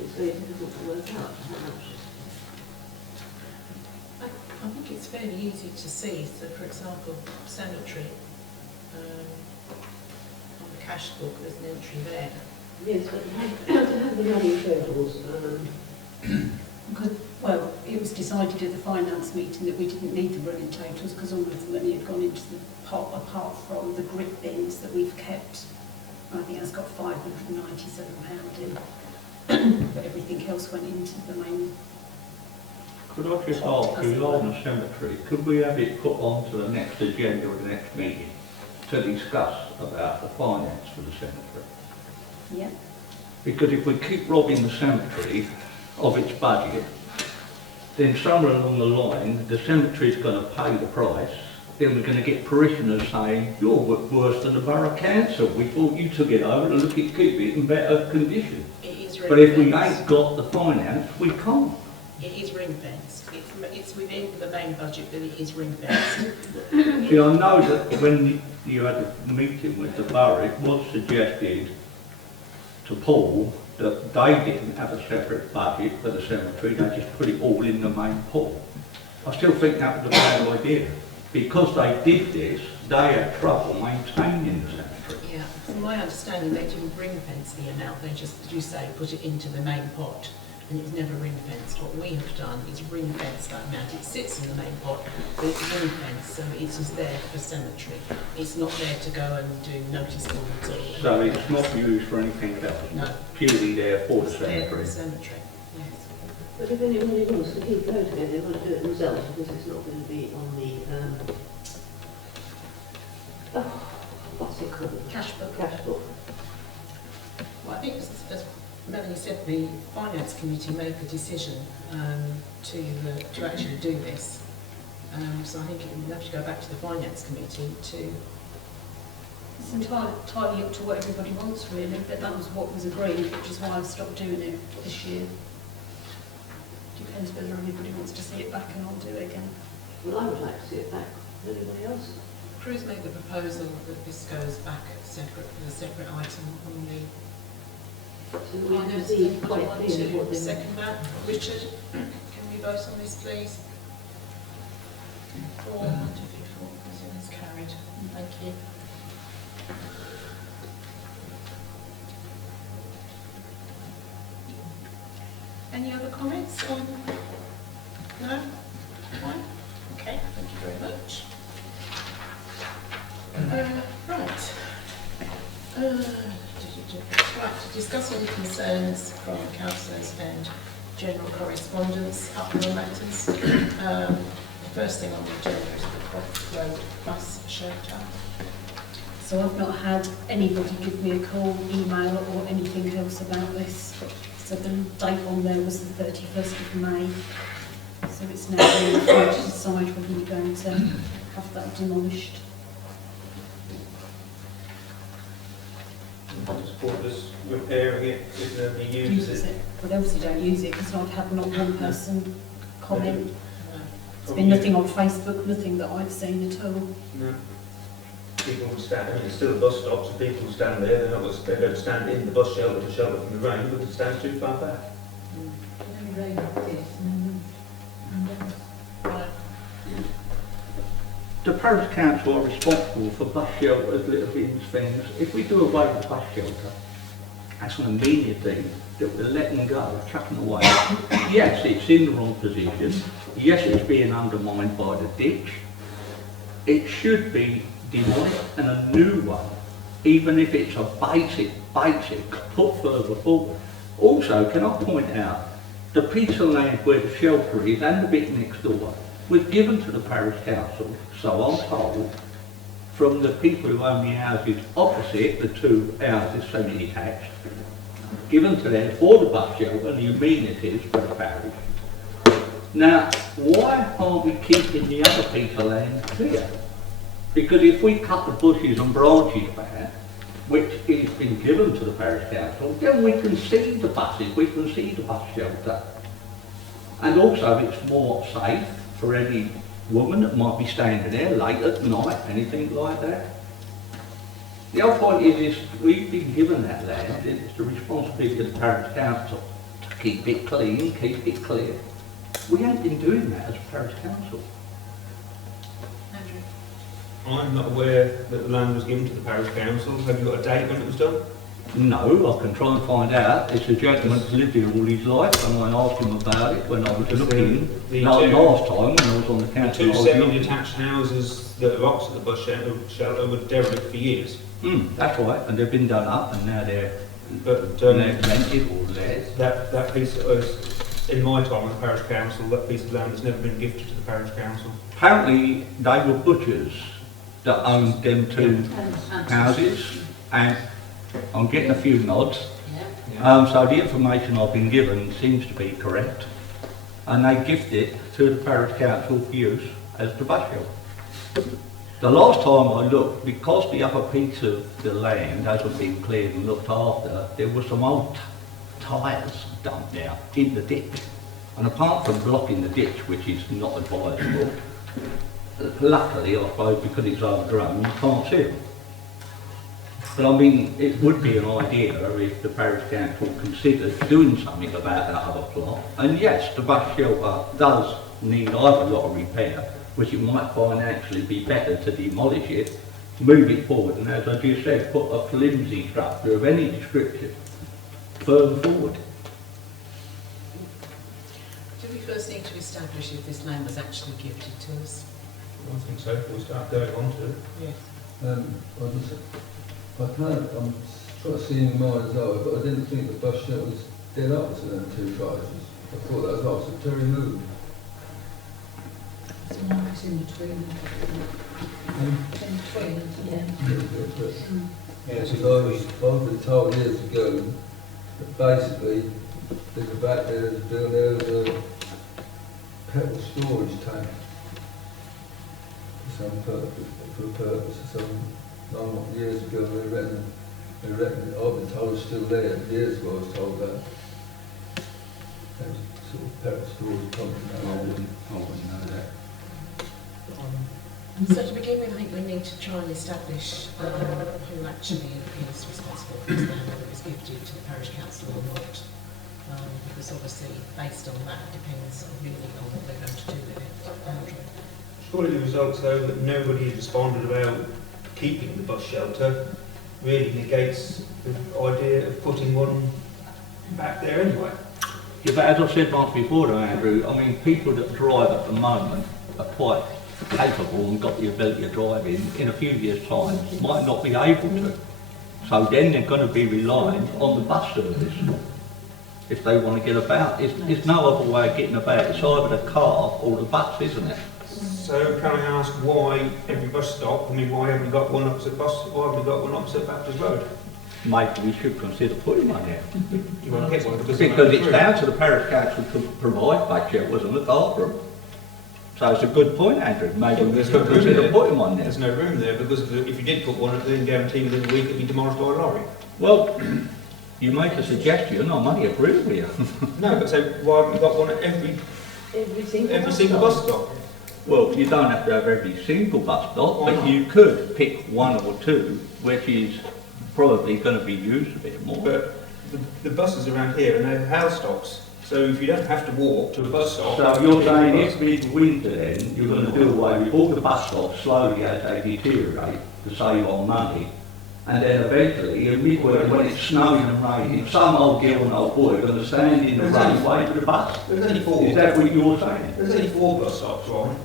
It's very difficult to work out how much. I think it's fairly easy to see. So, for example, cemetery, on the cash book, there's an entry there. Yes, but to have the running totals. Well, it was decided at the finance meeting that we didn't need the running totals because all of the money had gone into the pot, apart from the grit bins that we've kept. I think that's got £597 in. But everything else went into the main. Could I just ask, regarding the cemetery, could we have it put onto the next agenda of the next meeting to discuss about the finance for the cemetery? Yeah. Because if we keep robbing the cemetery of its budget, then somewhere along the line, the cemetery's going to pay the price, then we're going to get parishioners saying, you're worse than the Borough Council, we thought you took it over and keep it in better condition. It is But if we ring-fenced. ain't got the finance, we can't. It is ring-fenced. It's within the main budget, but it is ring-fenced. See, I know that when you had a meeting with the borough, it was suggested to Paul that they didn't have a separate budget for the cemetery, they just put it all in the main pool. I still think that was a bad idea. Because they did this, they had trouble maintaining the cemetery. Yeah, from my understanding, they didn't ring fence the amount, they just, as you say, put it into the main pot, and it was never ring fenced. What we have done is ring fence that amount. It sits in the main pot, but it's ring fenced, so it is there for cemetery. It's not there to go and do notice boards or... So it's not used for anything else? No. Purely there for the It's there for cemetery? the cemetery, yes. But if anybody wants to keep voting it, they want to do it themselves because it's not going to be on the, what's it called? Cash book. Cash book. Well, I think, as Melanie said, the Finance Committee made the decision to actually do this. So I think we'll have to go back to the Finance Committee to... It's entirely up to what everybody wants, really, but that was what was agreed, which is why I've stopped doing it this year. Depends whether anybody wants to see it back, and I'll do it again. Well, I would like to see it back. Anybody else? Cruz made the proposal that this goes back separate, as a separate item on the... So we can see quite clearly what the... Second that. Richard, can we vote on this, please? 4, 1, 2, 3, 4, it's carried. Thank you. Any other comments on? No? One? Okay, thank you very much. Right. Right, to discuss any concerns from councillors and general correspondence, Upwell matters. The first thing on the agenda is the Croft Road bus shelter. So I've not had anybody give me a call, email or anything else about this. So the date on there was the 31st of May. So it's now being referred to decide whether you're going to have that demolished. Support us repairing it if nobody uses it. Well, they obviously don't use it because I've had not one person comment. No. There's been nothing on Facebook, nothing that I've seen at all. No. People would stand, I mean, it's still a bus stop, so people will stand there, they don't stand in the bus shelter to shelter from the rain, but it stands too far back. Right. The parish council are responsible for bus shelters, little bins, things. If we do away with bus shelter, that's an immediate thing that we're letting go, chucking away. Yes, it's in the wrong position. Yes, it's being undermined by the ditch. It should be demolished and a new one, even if it's a basic, put further forward. Also, can I point out, the piece of land where the shelter is and the bit next door was given to the parish council, so I'm told, from the people who own the houses opposite, the two houses semi-detached, given to them for the bus shelter and the amenities for the parish. Now, why aren't we keeping the other piece of land clear? Because if we cut the bushes and branches back, which has been given to the parish council, then we can see the buses, we can see the bus shelter. And also it's more safe for any woman that might be standing there late at night, anything like that. The whole point is we've been given that land, and it's the responsibility of the parish council to keep it clean, keep it clear. We ain't been doing that as a parish council. I'm not aware that the land was given to the parish council. Have you got a date when it was done? No, I can try and find out. It's a gentleman that's lived here all his life, and I asked him about it when I was looking, last time when I was on the The council. two semi-detached houses that are opposite the bus shelter were derelict for years. That's right, and they've been done up, and now they're But rented or let. that piece was, in my time on the parish council, that piece of land has never been gifted to the parish council. Apparently, they were butchers that owned them two houses, and I'm getting a few nods. So the information I've been given seems to be correct, and they gifted it to the parish council for use as the bus shelter. The last time I looked, because the upper piece of the land hasn't been cleared and looked after, there were some old tyres dumped there in the ditch. And apart from blocking the ditch, which is not advisable, luckily, I suppose, because it's overgrown, you can't see them. But I mean, it would be an idea if the parish council considered doing something about that other plot. And yes, the bus shelter does need either lot of repair, which it might financially be better to demolish it, move it forward, and as I just said, put a flimsy structure of any description further forward. Do we first need to establish if this land was actually gifted to us? I think so, we'll start going on to it. Yes. I'm trying to see in my mind's eye, but I didn't think the bus shelter was dead up to them two prices. I thought that was also to remove. It's a market in between. In between, yeah. Because I've been told years ago that basically there's a back there's a petrol storage tank for some purpose, some years ago they reckon I've been told it's still there. Years ago I was told that. There's sort of petrol storage company. I wouldn't know that. So to begin with, I think we need to try and establish who actually is responsible for this land, whether it was gifted to the parish council or not. Because obviously, based on that, depends really on what they're going to do with it. Surely the results, though, that nobody has responded about keeping the bus shelter really negates the idea of putting one back there anyway. Yeah, but as I said once before to Andrew, I mean, people that drive at the moment are quite capable and got the ability to drive in a few years' time might not be able to. So then they're going to be reliant on the bus service if they want to get about. There's no other way of getting about. It's either the car or the bus, isn't it? So can I ask why every bus stop, why haven't we got one opposite why haven't we got one opposite Baptist Road? Maybe we should consider putting one there. You won't get one because it's down to the parish council to provide bike shelters and look after them. So it's a good point, Andrew. Maybe we should consider putting one there. There's no room there because if you did put one, then guarantee within a week it'd be demolished by a lorry. Well, you make a suggestion, I may agree with you. No, but so why haven't we got one at every single bus stop? Well, you don't have to have every single bus stop, but you could pick one or two, which is probably going to be used a bit more. But the buses around here are now house stops, so if you don't have to walk to a bus stop... So you're saying if mid-winter then, you're going to do away with all the bus stops slowly as they deteriorate to save on money, and then eventually, in midwinter, when it's snowing and raining, some old girl and old boy are going to stand in the rain waiting for the bus. There's only 4. Is that what you're saying? There's only 4 bus stops, Ron.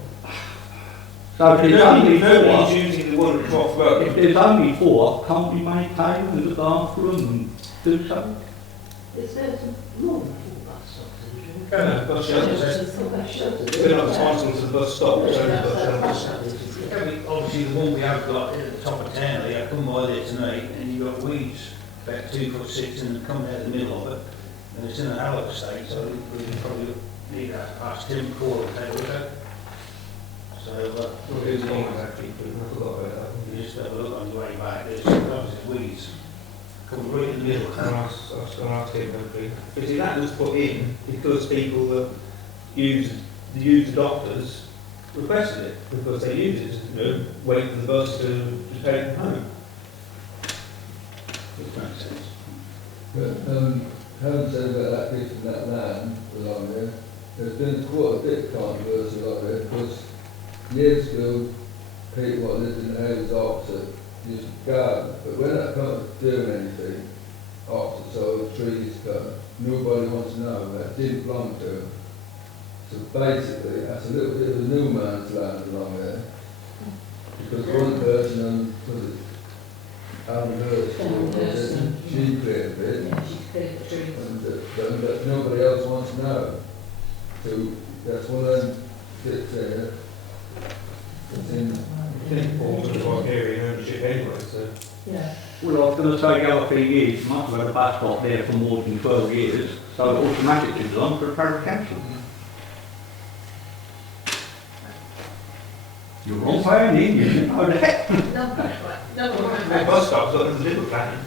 So if there's only 4, nobody's using the one at Croft Road. If there's only 4, can't we maintain and look after them and do something? There's more than 4 bus stops. Bus shelters. They're not entitled to the bus stop, so bus shelters. Obviously, the one we have got at the top of town, I come by there tonight, and you've got weeds about 2'6" and coming out the middle of it, and it's in a hell of a state, so we can probably need to ask Tim Cole to take a look at it. So, Who's the one exactly? I forgot about that. you just have a look on the way back, there's obviously weeds coming right in the middle. I'll ask him, hopefully. But see, that was put in because people that use the doctors requested it, because they use it, wait for the bus to take them home. Which makes sense. But having said about that gift and that land along there, there's been quite a bit of controversy along there because years ago people that lived in the houses opposite used to garden, but when that comes to doing anything opposite, so the trees cut, nobody wants to know that didn't belong to them. So basically, that's a little bit of a new man's land along there. Because one person, was it Alan Hurst, she cleared a bit, Yeah, she's cleared the trees. but nobody else wants to know. So that's one of them bits there. It's in. I think Paul's a riparian ownership anyway, so... Yeah. Well, I was going to say the other thing is, you must have had a bus stop there for more than 12 years, so it automatically belongs to the parish council. You're wrong paying in, you should know that. The bus stop's got a little plan.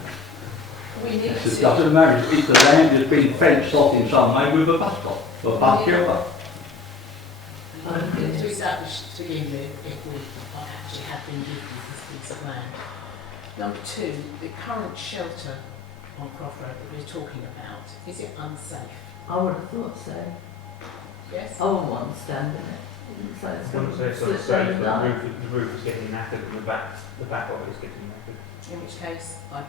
We need It to... doesn't matter if the land has been fenced off in some way with a bus stop, or a bus shelter. To establish to begin with if we actually have been gifted this piece of land. Number 2, the current shelter on Croft Road that we're talking about, is it unsafe? I would have thought so. Yes? I wouldn't want to stand in it. So it's I going wouldn't say to it's on the slip stage, down but the the roof is getting knackered and the back of it is getting knackered. In which case, I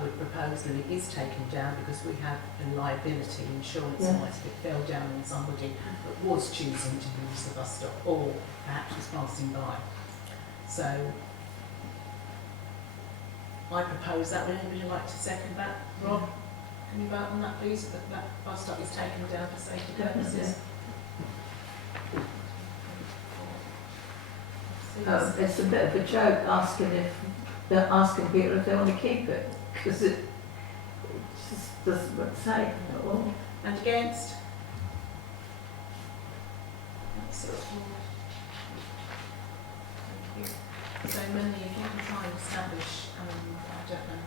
would propose that it is taken down because we have a liability insurance Yeah. rights if it fell down on somebody that was choosing to use the bus stop or perhaps was passing by. So I propose that. Would anybody like to second that? Rob, can you vote on that please? That bus stop is taken down for safety purposes. It's a bit of a joke asking people if they want to keep it, because it just doesn't say at all. And against? That's it. Thank you. So Melanie, if you can try and establish, I don't know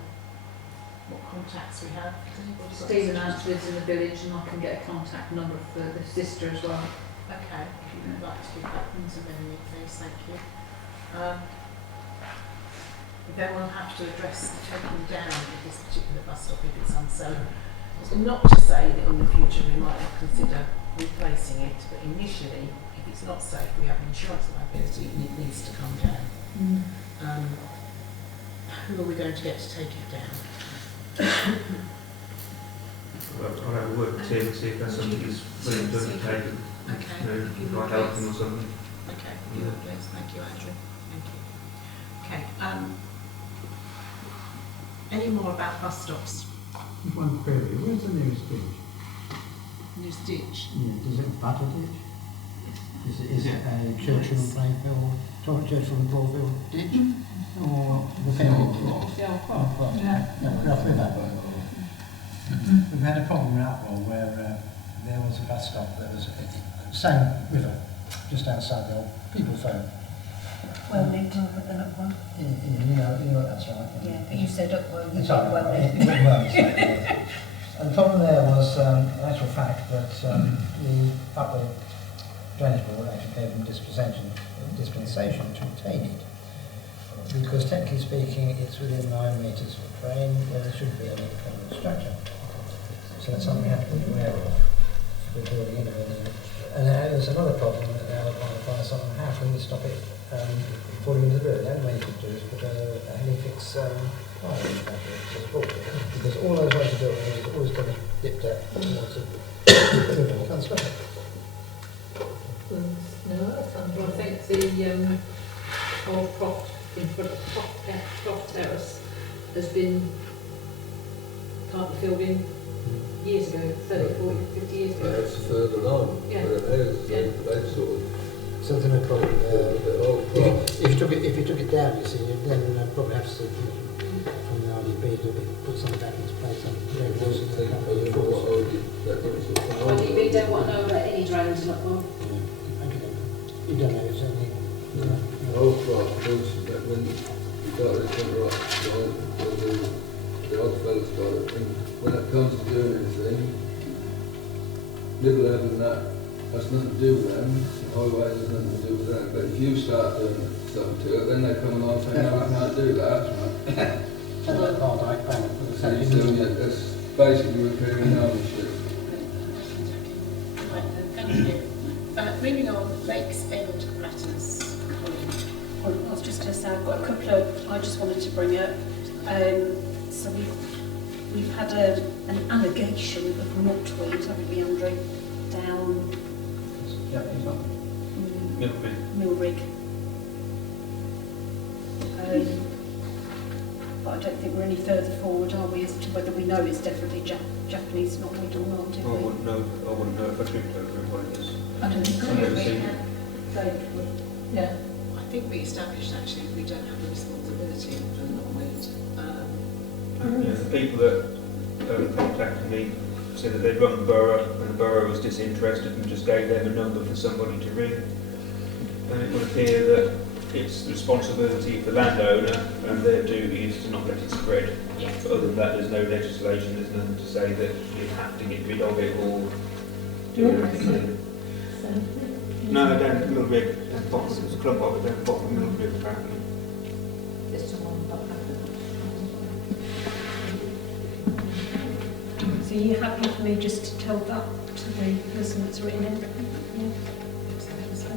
what contacts we have. Has anybody got Stephen a Ash lives in the village and I can get a contact number for the sister as well. Okay, if you would like to give that to Melanie, please, thank you. Then we'll have to address the taking down of this particular bus stop if it's unsafe. Not to say that in the future we might not consider replacing it, but initially, if it's not safe, we have an insurance liability and it needs to come down. Who are we going to get to take it down? I'll have a word with Tim, see if that's something he's willing to undertake. Okay. You know, might help him or something. Okay, if you would please. Thank you, Andrew. Thank you. Okay. Any more about bus stops? One query, where's the nearest ditch? New ditch. Yeah, does it butt a ditch? Is it a Churchill and Plainfield, Churchill and Broadfield ditch? Or the field? Roughly that. We've had a problem in Upwell where there was a bus stop that was same river, just outside the old people's home. Well, Linton put them up one. Yeah, you know that's right. Yeah, but you said up well. It's all right. It went well. And the problem there was, in actual fact, that the Upwell Drainage Board actually gave them dispensation to obtain it. Because technically speaking, it's within 9 metres of the drain, where there shouldn't be any permanent structure. So that's something we have to be aware of. We're building in it. And there's another problem that they were trying to find something, how can we stop it falling into the river? The only way you could do is put a helifix pipe to support it. Because all those ways of doing it is always going to dip down towards the river. You can't stop it. No, I think the old Croft in front of Croft Terrace has been partly filled in years ago, 30, 40, 50 years ago. That's further on, Yeah. but it is, Yeah. they sort of, Something a problem there. if If you took it down, you see, you'd then probably have to see from the RDB to put something back in its place. RDB don't want to know about any drains in Upwell. You don't know, it's only... old Croft Road, that when you got it from rock, the old fellas got it, and when it comes to doing anything, middle level and that's nothing to do with them, the highway has nothing to do with them, but if you start doing something to it, then they come along saying, no, I can't do that. So you're doing it, that's basically repairing ownership. Thank you. Moving on, Lakes End matters. I was just going to say, I've got a couple of, I just wanted to bring up. So we've had an allegation of knotweed, haven't we, Andrew, down Millrig. But I don't think we're any further forward, are we, as to whether we know it's definitely Japanese knotweed or not, do I we? wouldn't know if I tripped over it, what it is. I don't think I've never we seen can. Yeah. I think we established actually that we don't have the responsibility for knotweed. Yeah, the people that contacted me said that they'd rung the borough and the borough was disinterested and just gave them a number for somebody to ring. And it would appear that it's the responsibility of the landowner and their duty is to not let it spread. Yes. But other than that, there's no legislation, there's nothing to say that you have to get rid of it or do anything with it. No, down the middle bit, down the bottom, there's a clump of it down the bottom of the middle bit apparently. So are you happy for me just to tell that to the person that's written it. Yeah. So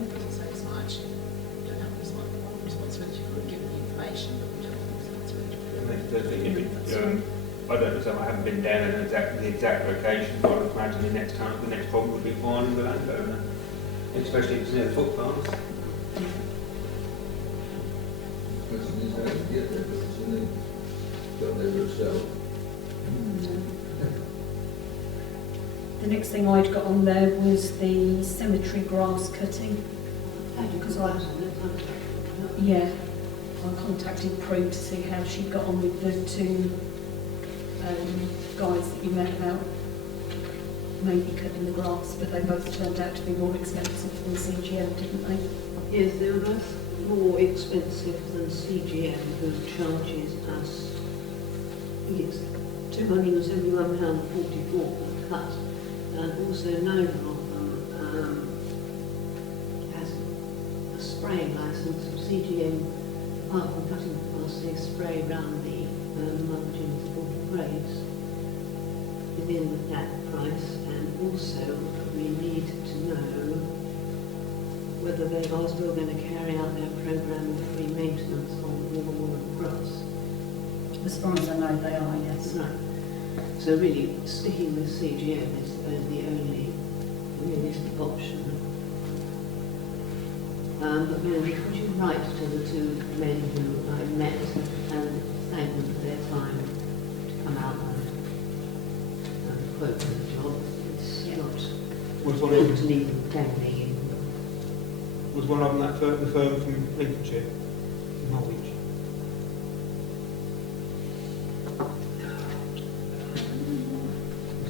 it's not actually, we don't have responsibility for giving the information, but we don't have responsibility. I don't know, I haven't been down in the exact location, but I would imagine the next problem would be finding the landowner, especially if it's near the footpaths. Question is how to get there, because you need to go there yourself. The next thing I'd got on there was the cemetery grass cutting. Because I contacted Prue to see how she got on with the two guys that you met about maybe cutting the grass, but they both turned out to be more expensive than CGM, didn't they? Yes, they were both more expensive than CGM, who charges us, I think it's £271.44 for the cut, and also neither of them has a spraying licence. Of CGM, apart from cutting the grass, they spray round the margins of all the graves within that price, and also we need to know whether they are still going to carry out their programme of free maintenance on all the wall and grass. As far as I know, they are, yes. Right. So really, sticking with CGM is the only realistic option. But Mary, could you write to the two men who I met and thank them for their time to come out and quote for the job? It's not good to leave them dangling in. Was one of them the firm from Lincolnshire, Norwich?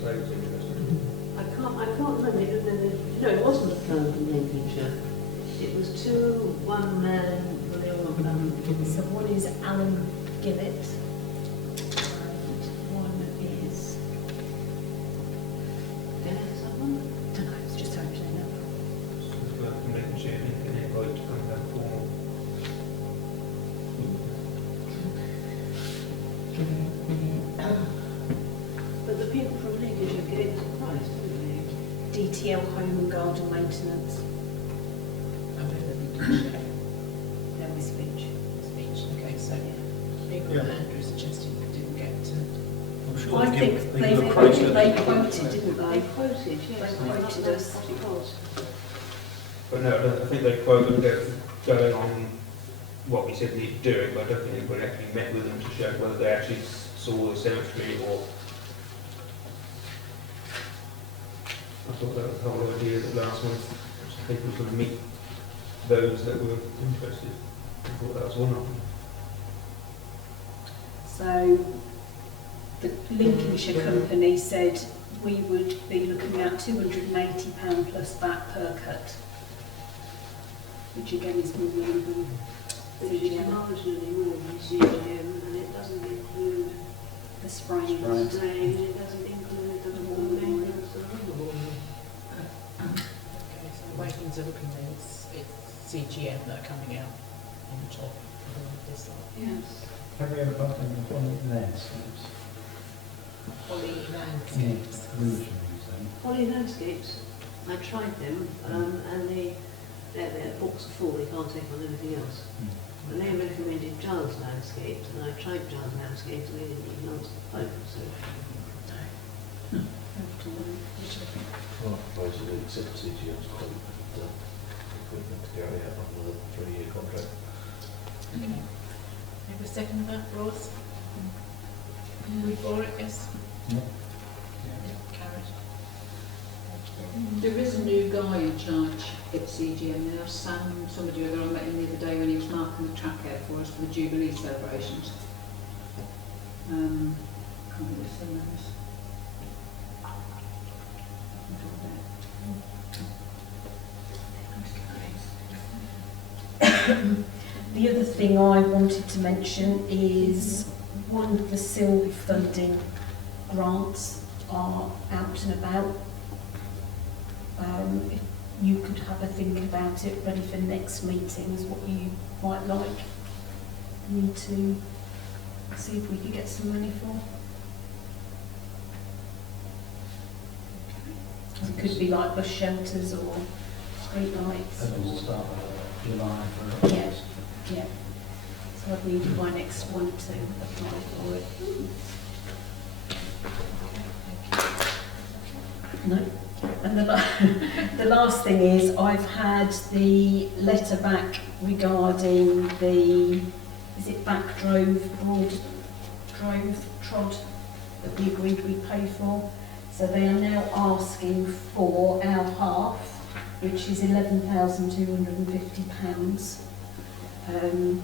So it was interesting. I can't remember. No, it wasn't a firm from Lincolnshire. It was one man. So one is Alan Gillett, and one is someone? I don't know, it's just opening up. From Lincolnshire, Lincoln employed to come back for. But the people from Lincolnshire gave us a price, didn't they? DTL Home and Garden Maintenance. There was speech. Okay, so Eagle and Andrew suggested we didn't get to. I'm sure I think they quoted, didn't they? They quoted, yes. They quoted us. What it was. But no, I think they quoted going on what we said we need to do, but I don't think anybody actually met with them to show whether they actually saw the cemetery or. I thought that was the whole idea that last month people were going to meet those that were interested. I thought that was one of them. So the Lincolnshire company said we would be looking at £280 plus VAT per cut, which again is more than Which is marginally more than CGM, and it doesn't include the spraying. spraying, and it doesn't include the maintenance of the wall. Okay, so the way things are looking then, it's CGM that are coming out on the top of this side. Yes. Have we ever got them in poly landscapes? Poly landscapes. Poly landscapes, I tried them, and their books are full, they can't take on anything else. And they recommended Giles Landscapes, and I tried Giles Landscapes, and they didn't even answer the phone, so. Well, basically, accept CGM's quote and equipment to carry out on the 3-year contract. Okay. Have a second of that, Ross? We for it, yes? Yeah. Carrot. There is a new guy in charge at CGM now, Sam, somebody other. I met him the other day when he was marking the track out for us for the Jubilee celebrations. I can't remember his name is. The other thing I wanted to mention is one of the SIL funding grants are out and about. If you could have a think about it, ready for next meetings, what you might like me to see if we could get some money for. Could be like bus shelters or street lights. That was the start of July for Yeah, yeah. So I'd need it by next one to apply for it. No. And the last thing is I've had the letter back regarding the, is it back drove, broad drove, trod that we agreed we'd pay for. So they are now asking for our half, which is £11,250. And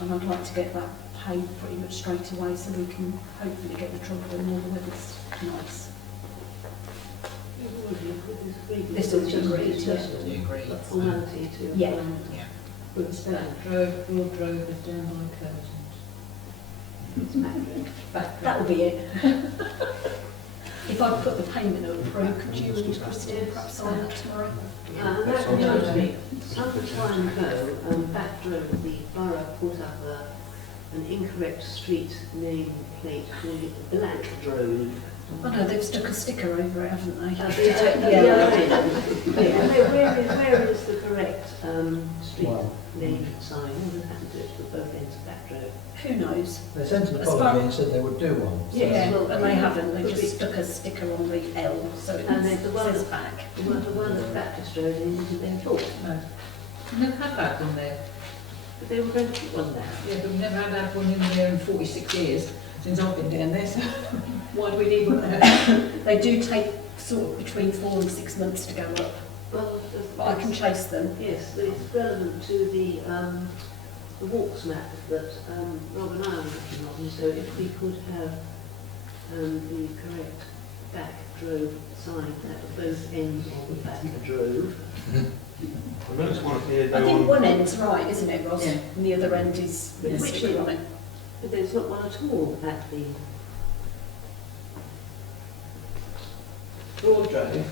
I'd like to get that paid pretty much straight away so we can hopefully get the trod when all the weather's nice. This is agreed, A formality to. Yeah. With the spelling, drove, broad drove is down by curtains. It's back That will be it. If I put the payment up through, could you and Christine perhaps sign that tomorrow? That reminds me, some time ago, back drove, the borough put up an incorrect street name plate called it Black Drove. Oh no, they've stuck a sticker over it, haven't they? Where is the correct street name sign? What has happened to it for both ends of Back Drove? Who knows? They sent an apology and said they would do one. Yeah, but they haven't. They just stuck a sticker on the L, so it says back. The one at Baptist Road isn't been taught. No. We've never had that one there. But they were going to put one there. Yeah, but we've never had that one in there in 46 years since I've been down there, so why do we need one there? They do take sort of between 4 and 6 months to go up, Well, but I can chase them. yes, but it's relevant to the walks map that Rob and I are looking on. So if we could have the correct Back Drove sign at both ends of the Back Drove. I noticed one up here. I think one end's right, isn't it, Ross? Yeah. And the other end is with a Which sticker on it. But there's not one at all at the Broad Drove.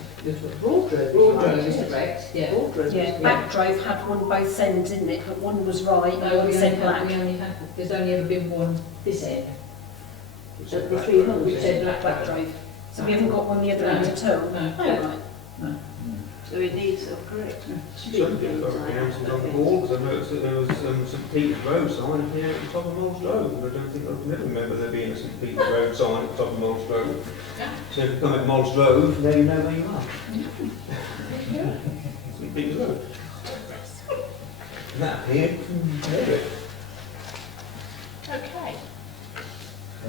Broad Drove. Broad Drove is correct, yeah. Broad Drove. Yeah, Back Drove had one both ends, didn't it? But one was right, and No, one we said only black. had, there's only ever been one this end. At the 300. Which said Back Drove. So we haven't got one the other end at all? No. Oh, right. So it needs a correct street Something name got sign. announced on the wall, because I noticed that there was St Peter's Road sign here at the top of Moles Road, and I don't think I can ever remember there being a St Peter's Road sign at the top of Moles Road. So if you come at Moles Road, there you know where you are. St Peter's Road. And that appeared from there. Okay.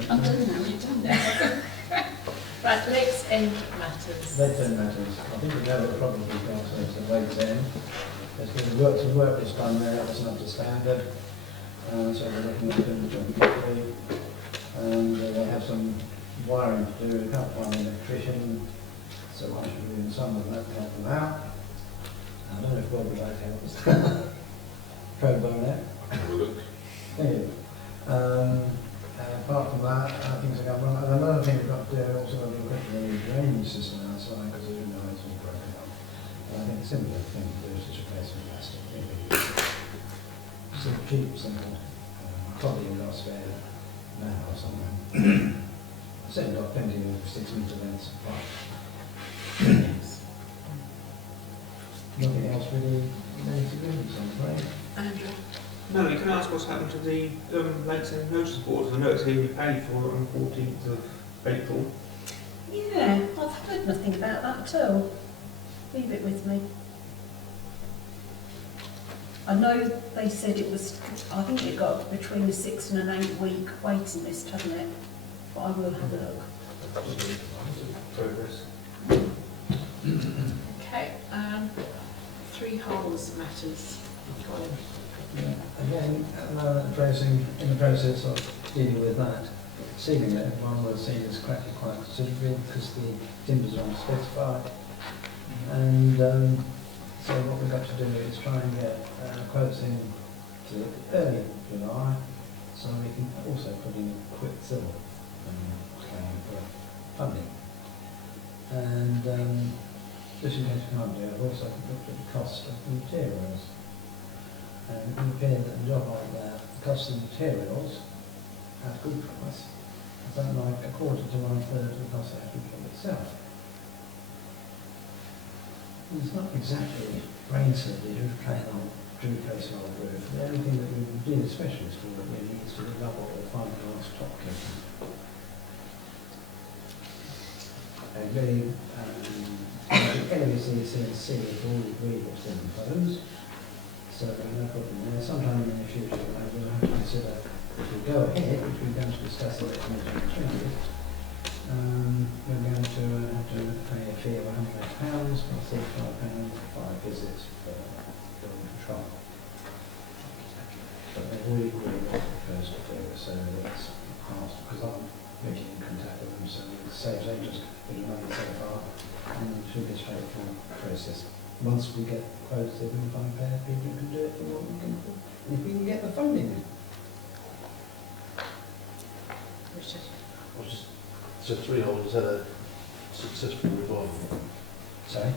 I'm done now, you're done now. Right, next end matters. Bedtime matters. I think we know what the problem is going to be, so Wade's End. There's been some work that's done there, it wasn't up to standard. So we're looking at doing the job quickly. And they have some wiring to do, we can't find an electrician, so I should be doing some of that to help them out. I don't know if Bob would like to help us. Pro bono. Have a look. Thank you. Apart from that, things are going wrong. And another thing we've got to do, also got to look at the drainage system outside, because as you know, it's all broken up. And I think a similar thing to do is just replace some plastic. Maybe some cheap, simple, probably in our spare now or somewhere. I've certainly got plenty of 6 metre lengths of pipe. Nothing else really made to do, so I'm afraid. Andrew. Melanie, can I ask what's happened to the lengths and notice boards? I noticed here we paid for it on the 14th of April. Yeah, I've heard nothing about that at all. Leave it with me. I know they said it was, I think it got between a 6 and an 8 week waiting list, hasn't it? But I will have a look. Progress. Okay, three holes matters. Colin. Yeah, again, in the process of dealing with that, sealing it, everyone will have seen it's cracked quite considerably because the timbers are unspecified. And so what we've got to do is try and get quotes in to early July, so we can also put in a quick fill claim for funding. And just in case we can't do it, I've also looked at the cost of the materials. And it would appear that a job like that, the cost of the materials at good price, is something like a quarter to 1/3 of the cost of the actual job itself. It's not exactly brain surgery to replace an old roof. The only thing that we would do a specialist for it really is to look up what the fiberglass top coating. And really, LVCC have all agreed what's been proposed, so there's no problem there. Sometime in the future, we'll have to consider, if we go ahead, which we're going to discuss at the meeting on the 20th, we're going to have to pay a fee of £100 plus £35 for 5 visits for building control. But they've already agreed what they're proposed to do, so that's passed, because I'm making in contact with them, so it saves them just a bit of money so far, and it should be a straightforward process. Once we get quotes, if we can find pair of people who can do it for what we can do, and if we can get the funding. Richard. So freeholders had a successful revival. Sorry?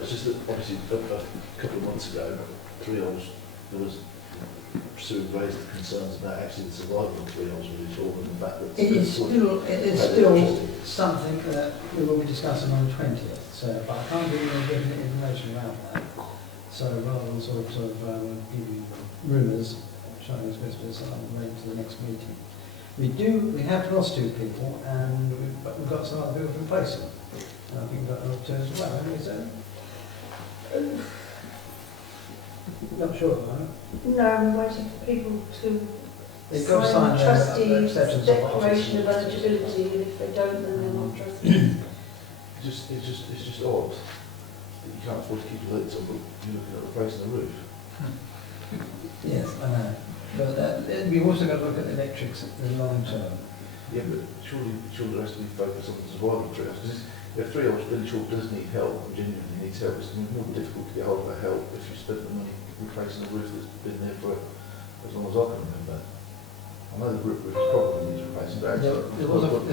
It's just that obviously a couple of months ago, freeholders, there was raised concerns about actually the survival of freeholders with each other and the fact that It is still something that we will be discussing on the 20th, so but I can't give you any definite information around that. So rather than sort of give you rumours, Chinese whispers, I'll wait to the next meeting. We have lost 2 people, and we've got some other people to replace them. And I think we've got another 2 as well, haven't we, so? Not sure at the moment. No, I'm waiting for people to They've got to sign their trustees' acceptance of declaration of office. eligibility, and if they don't, then they're not trustees. It's just odd that you can't afford to keep the lights on, but you're looking at replacing the roof. Yes, I know. But we've also got to look at the electrics in the long term. Yeah, but surely there has to be focus on the survival of treehouse, because if freeholders really sure does need help and genuinely needs help, it's going to be more difficult to get hold of that help if you spend the money replacing a roof that's been there for as long as I can remember. I know the roof probably needs replacing, but There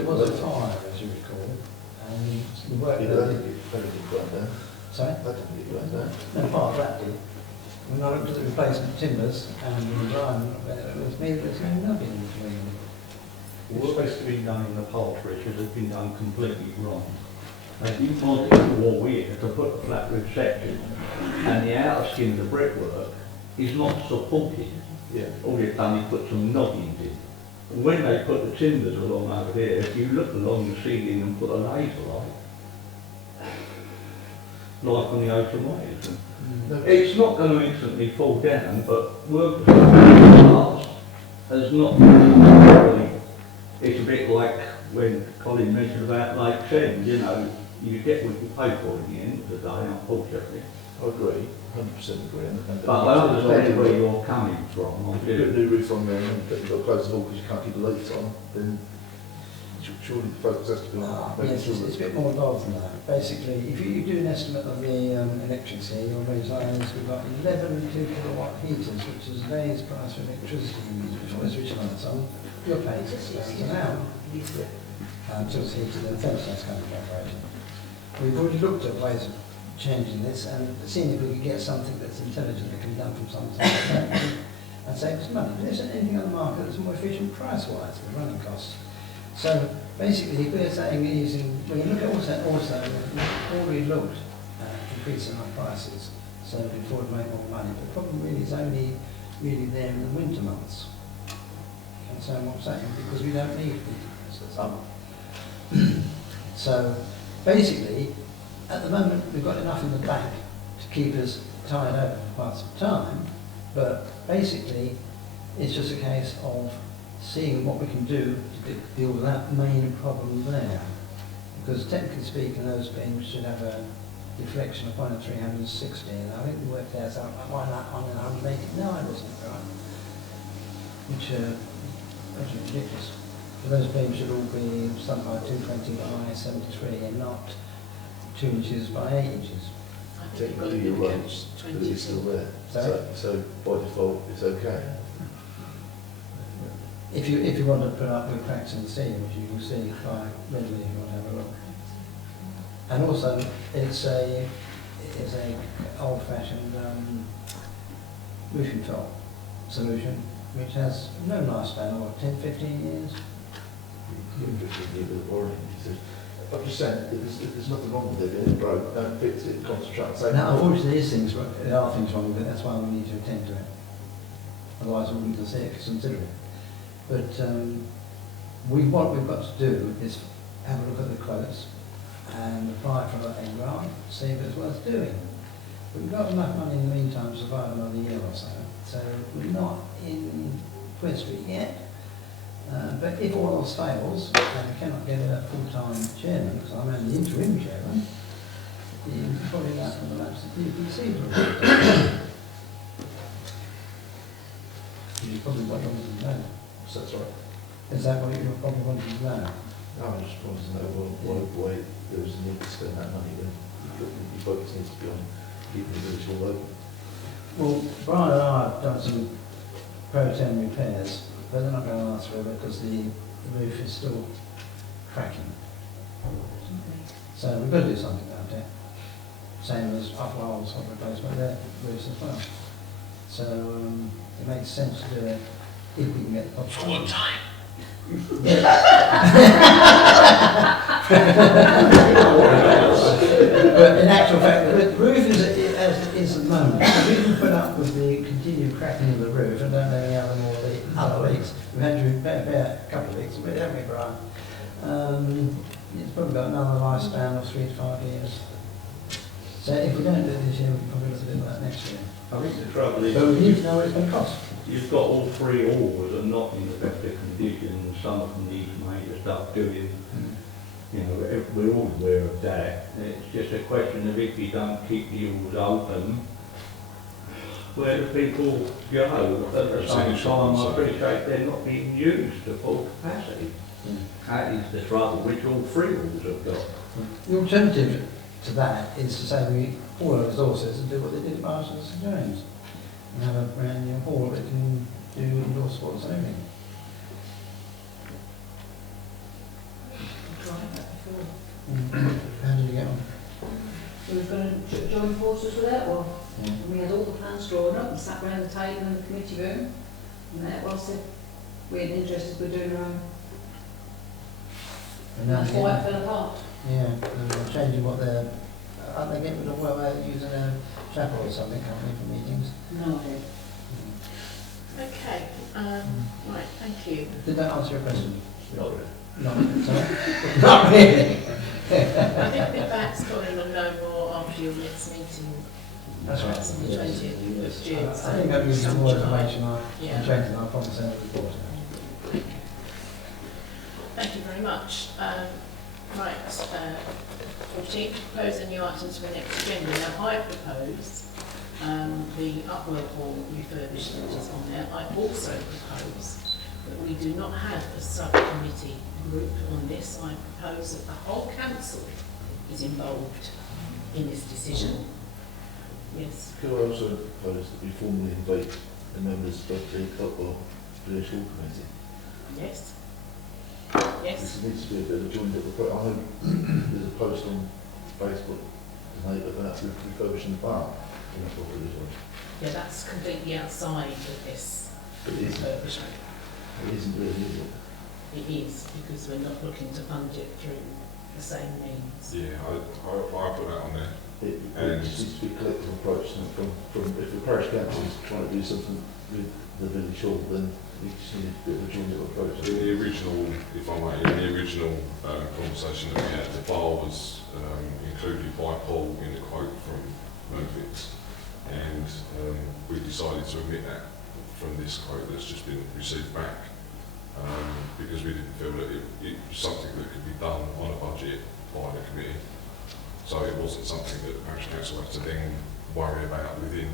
was a fire, as you recall, and the work that didn't burn down. Sorry? That didn't get burned down. No, part of that did. When I looked at the replacement timbers and the design, it was nothing in between. What's supposed to be done in the past, Richard, has been done completely wrong. You wanted the wall here to put a flat roof section, and the outer skin of the brickwork is not supported. Yeah. All they've done is put some noggins in. When they put the timbers along over there, if you look along the ceiling and put a laser light, like on the ocean waves. It's not going to instantly fall down, but work past has not really. It's a bit like when Colin mentioned about Lake Send, you know, you get what you pay for in the end of the day, unfortunately. I agree, 100% agree. But I understand where you're coming from. If you put a new roof on there and you've got to close the door because you can't keep the lights on, then surely the focus has to be on making Yes, sure it's a bit more involved than that. Basically, if you do an estimate of the electrics here, you'll realise we've got 11 2-kilowatt heaters, which is today's price for electricity used, which always switch lights on. You're paying £6 an hour until it's heated and fence that's coming to operation. We've already looked at ways of changing this and seeing if we could get something that's intelligent that can be done from something and save us money. There isn't anything on the market that's more efficient price-wise for running costs. So basically, if we're saying using, we can look at also we've already looked at increasing our prices so we can afford to make more money. But the problem really is only really there in the winter months. You understand what I'm saying? Because we don't need it in the summer. So basically, at the moment, we've got enough in the bank to keep us tied over for quite some time, but basically, it's just a case of seeing what we can do to deal with that main problem there. Because technically speaking, those bins should have a deflection of 1 in 360, and I think we worked out something like 1 in 189, wasn't it, right? Which is ridiculous. So those beams should all be something like 220 by 73 and not 2 inches by 8 inches. technically you're right, but it's still there. So by default, it's okay. If you want to put up with cracks in the ceiling, which you can see quite readily if you want to have a look. And also, it's a old-fashioned roofing top solution, which has no lifespan, or 10, 15 years. Give 15 years of warranty. I'm just saying, if there's nothing wrong with it, if it's broke, don't fix it, concentrate on saying. Now, unfortunately, there are things wrong with it, that's why we need to attend to it. Otherwise, we wouldn't consider it. But what we've got to do is have a look at the quotes and apply for a grant, see if it's worth doing. We've got enough money in the meantime to survive another year or so, so we're not in Queen Street yet. But if all else fails, and we cannot get a full-time chairman, because I'm only interim chairman, then probably that will lapse the PPC for a bit. You probably what you wanted to know. So that's right. Is that what you probably wanted to know? No, I just wanted to know why there was a need to spend that money when your focus needs to be on keeping the village all open. Well, Brian and I have done some pro-tem repairs, but they're not going to last forever because the roof is still cracking. So we've got to do something about it. Same as Upwell's hot replacement, their roofs as well. So it makes sense to do it if we can get the For what time? But in actual fact, the roof is as it is at the moment. We can put up with the continued cracking of the roof and don't have any other leaks. We've had to repair a couple of leaks, haven't we, Brian? It's probably got another lifespan of 3 to 5 years. So if we don't do it this year, we can probably look at it like next year. I think the trouble is, But we need to know what it's going to cost. you've got all three halls that are not in the best of condition, some of them need major stuff doing. You know, we're all aware of that. It's just a question of if you don't keep the halls open, where do people go? At the same time, I appreciate they're not being used to full capacity. That is the trouble which all three halls have got. The alternative to that is to say we pool our resources and do what they did at Marston and St James and have a brand new hall that can do indoor sports and everything. Tried that before. How did you get on? We were going to join forces with that, or we had all the plans drawn up and sat round the table in the committee room, and that was it. We had interested in doing our own. And now That's why it fell apart. yeah, and they're changing what they're. Aren't they getting rid of where they're using a chapel or something, can't they, for meetings? No idea. Okay, right, thank you. Did that answer your question? Not really. Not really. Sorry? Not really. I think we're back to know more after your next meeting. That's right. That's on the 20th of June. I think that gives you more information on Yeah. changing our policy and report. Thank you very much. Right, 14, propose a new items for the next agenda. Now, I propose the Upwell Hall refurbishment is on there. I also propose that we do not have a subcommittee group on this. I propose that the whole council is involved in this decision. Yes. Could I also propose that we formally invite the members of the Upwell Parish Council Committee? Yes. Yes. This needs to be a bit of a joined up approach. I hope there's a post on Facebook tonight about refurbishing the park. Yeah, that's completely outside of this But it isn't. refurbishment. It isn't really, is it? It is, because we're not looking to fund it through the same means. Yeah, I put that on there. It And- needs to be a collective approach from if the parish council is trying to do something with the village hall, then we just need a bit of a joined up approach. In the original, if I may, in the original conversation that we had, the bar was included by Paul in the quote from Murphy's, and we decided to omit that from this quote that's just been received back, because we didn't feel that it was something that could be done on a budget by the committee. So it wasn't something that the parish council had to then worry about within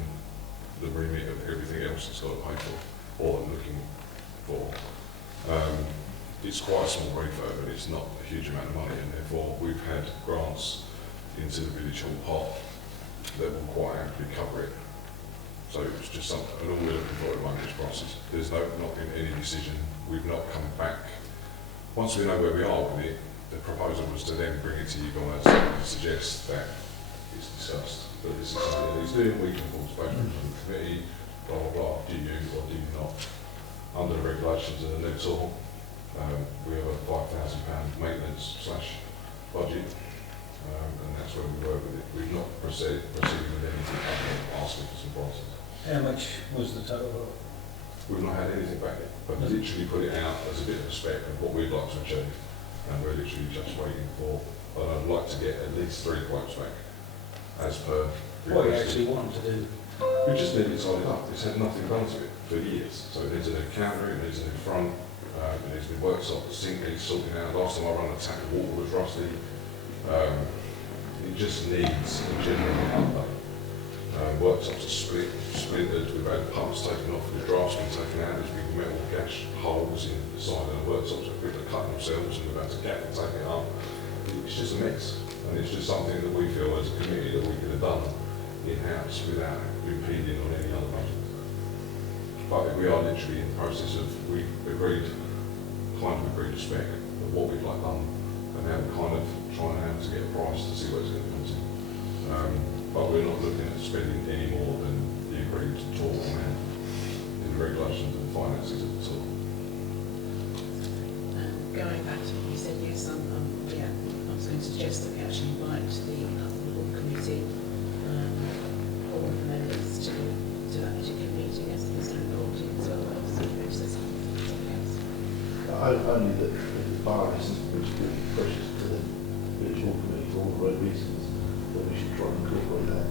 the remit of everything else it's got to pay for or looking for. It's quite a small refurb and it's not a huge amount of money, and therefore we've had grants into the village hall pot that will quite amply cover it. So it's just something, and all we're looking for at the moment is prices. There's not been any decision. We've not come back. Once we know where we are with it, the proposal was to then bring it to you guys and suggest that it's discussed. But this is something that he's doing. We can force statement from the committee, blah, blah, blah. Do you or do you not? Under the regulations of the new tool, we have a £5,000 maintenance / budget, and that's where we were with it. We've not proceeded with anything other than asking for some prices. How much was the total? We've not had anything back yet, but literally put it out as a bit of a spec of what we'd like to achieve, and we're literally just waiting for, but I'd like to get at least 3 quotes back, as per. What you actually wanted to do? We just need it tidied up. It's had nothing done to it for years. So it needs a new counter, it needs a new front, it needs new worktop, the sink needs sorting out. Last time I ran the tap, the water was rusty. It just needs a general update. Worktops are splintered, we've had pumps taken off, the drafts been taken out, there's big metal gash holes in the side of the worktops that people are cutting themselves and we've had to gap and take it up. It's just a mess, and it's just something that we feel as a committee that we could have done in-house without impeding on any other budget. But we are literally in the process of, we've kind of agreed a spec of what we'd like done, and now we're kind of trying out to get a price to see what it's going to come to. But we're not looking at spending any more than the agreed total amount in the regulations and finances of the tool. Going back to what you said, yes, I was going to suggest that we actually invite the Upwell committee, all of the members to that particular meeting as opposed to recording as well. Only that the bar is which is precious to the village hall committee for all the right reasons, that we should try and incorporate that.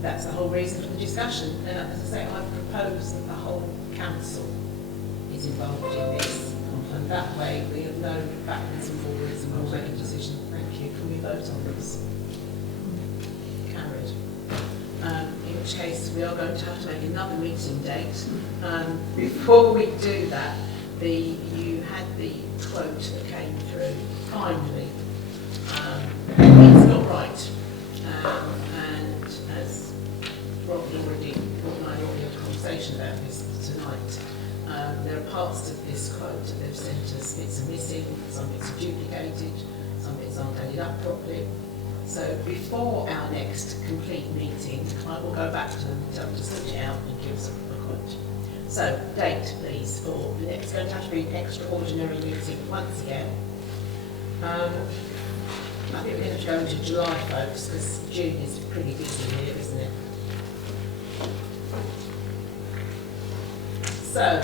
That's the whole reason for the discussion. As I say, I propose that the whole council is involved in this, and that way we have no backwards and forwards and we'll make a decision. Thank you. Can we vote on this? Carried. In which case we are going to have to make another meeting date. Before we do that, you had the quote that came through finally. It's not right. And as Rob already had a conversation about this tonight, there are parts of this quote that they've sent us, bits are missing, some bits are duplicated, some bits aren't added up properly. So before our next complete meeting, I will go back to them, tell them to sort it out and give us a quote. So, date please for the next, going to have to be an extraordinary meeting once again. I think we're going to go into July, folks, because June is pretty busy here, isn't it? So,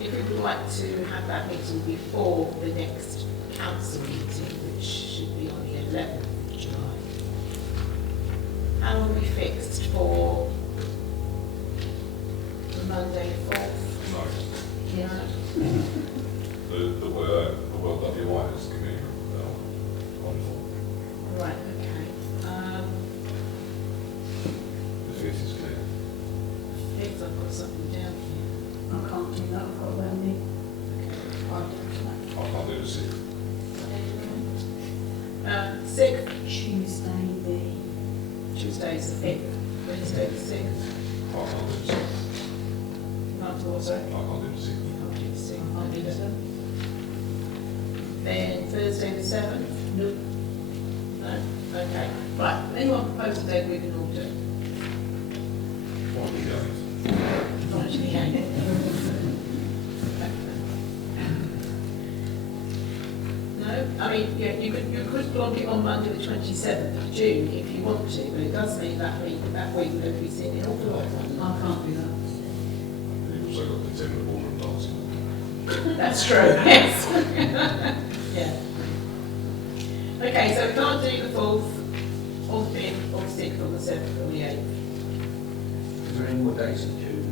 if we would like to have that meeting before the next council meeting, which should be on the 11th of July, how are we fixed for the Monday 4th? No. Yeah. The Welle is committee wonderful. Right, okay. The 5th is clear. 5th, I've got something down here. I can't do that, I've got a roundie. I can't do the 6th. 6th. Tuesday Tuesday's the 5th. Wednesday the 6th. I can't do the 6th. Not to what, sorry? I can't do the 6th. You can't do the 6th. I'll do that. Then Thursday the 7th? No. No? Okay. Right, anyone propose a date we can all do? What are we going? Not actually, yeah. No? I mean, yeah, you could block it on Monday the 27th of June if you want to, but it does mean that week we'll be seeing an awful lot of I can't do that. You've also got the 10 of water and dancing. That's true, yes. Yeah. Okay, so we can't do the 4th, or the 5th, or the 6th, or the 7th, or the 8th. Is there any more dates in June?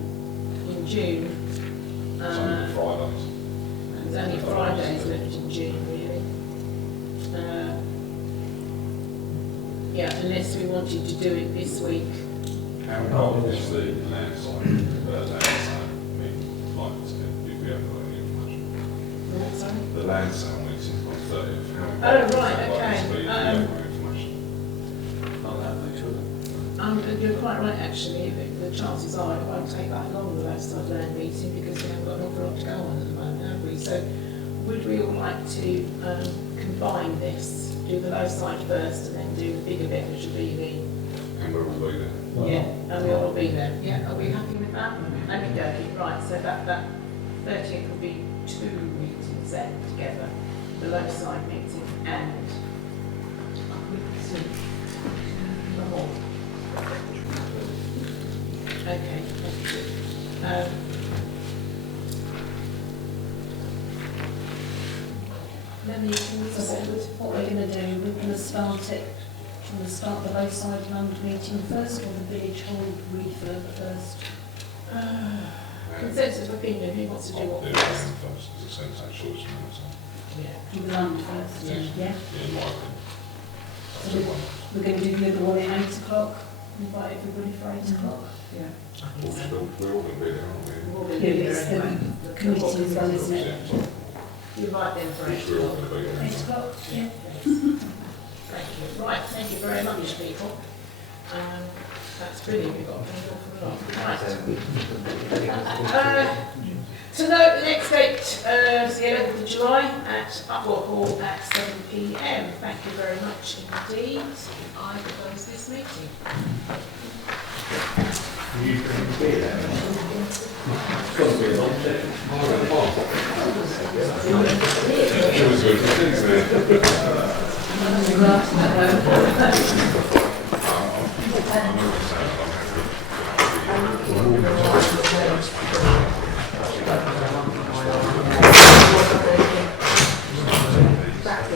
In June, It's only Fridays. there's only Fridays left in June, really. Yeah, unless we wanted to do it this week. How involved is the land side? I mean, like, if we haven't got any information. What, sorry? The land sale meeting on 30th. Oh, right, okay. If we have no information. Not that much, will it? You're quite right, actually. The chances are it won't take that long, the roadside land meeting, because we haven't got an awful lot to go on at the moment, have we? So, would we all like to combine this? Do the low side first, and then do the bigger bit, which will be the... And we'll all be there. Yeah, and we'll all be there. Yeah, are we happy with that? Okay, right, so that 13th will be 2 meetings then together, the low side meeting and the hall. Okay, thank you. So what we're going to do, we're going to start it, we're going to start the Lowside Land meeting first, or the village hall refurb first? Consensus of opinion, who wants to do what Yeah, first? first, because it sounds like short term, so. Yeah. Do the land first, yeah? Yeah, in my opinion. So That's the one. we're going to do the other one at 8 o'clock, invite everybody for 8 o'clock? Yeah. We're all going to be there, aren't we? We're all going to Yeah, be there it's anyway. the committee as well, isn't it? Yeah, so You invite them for 8 we're all o'clock. going to be there. 8 o'clock, yeah. Thank you. Right, thank you very much, people. That's brilliant, we've got an awful lot. Right. To note, the next date is the 11th of July at Upwell Hall at 7 p.m. Thank you very much indeed. I will close this meeting. It was good, thanks, man. Back.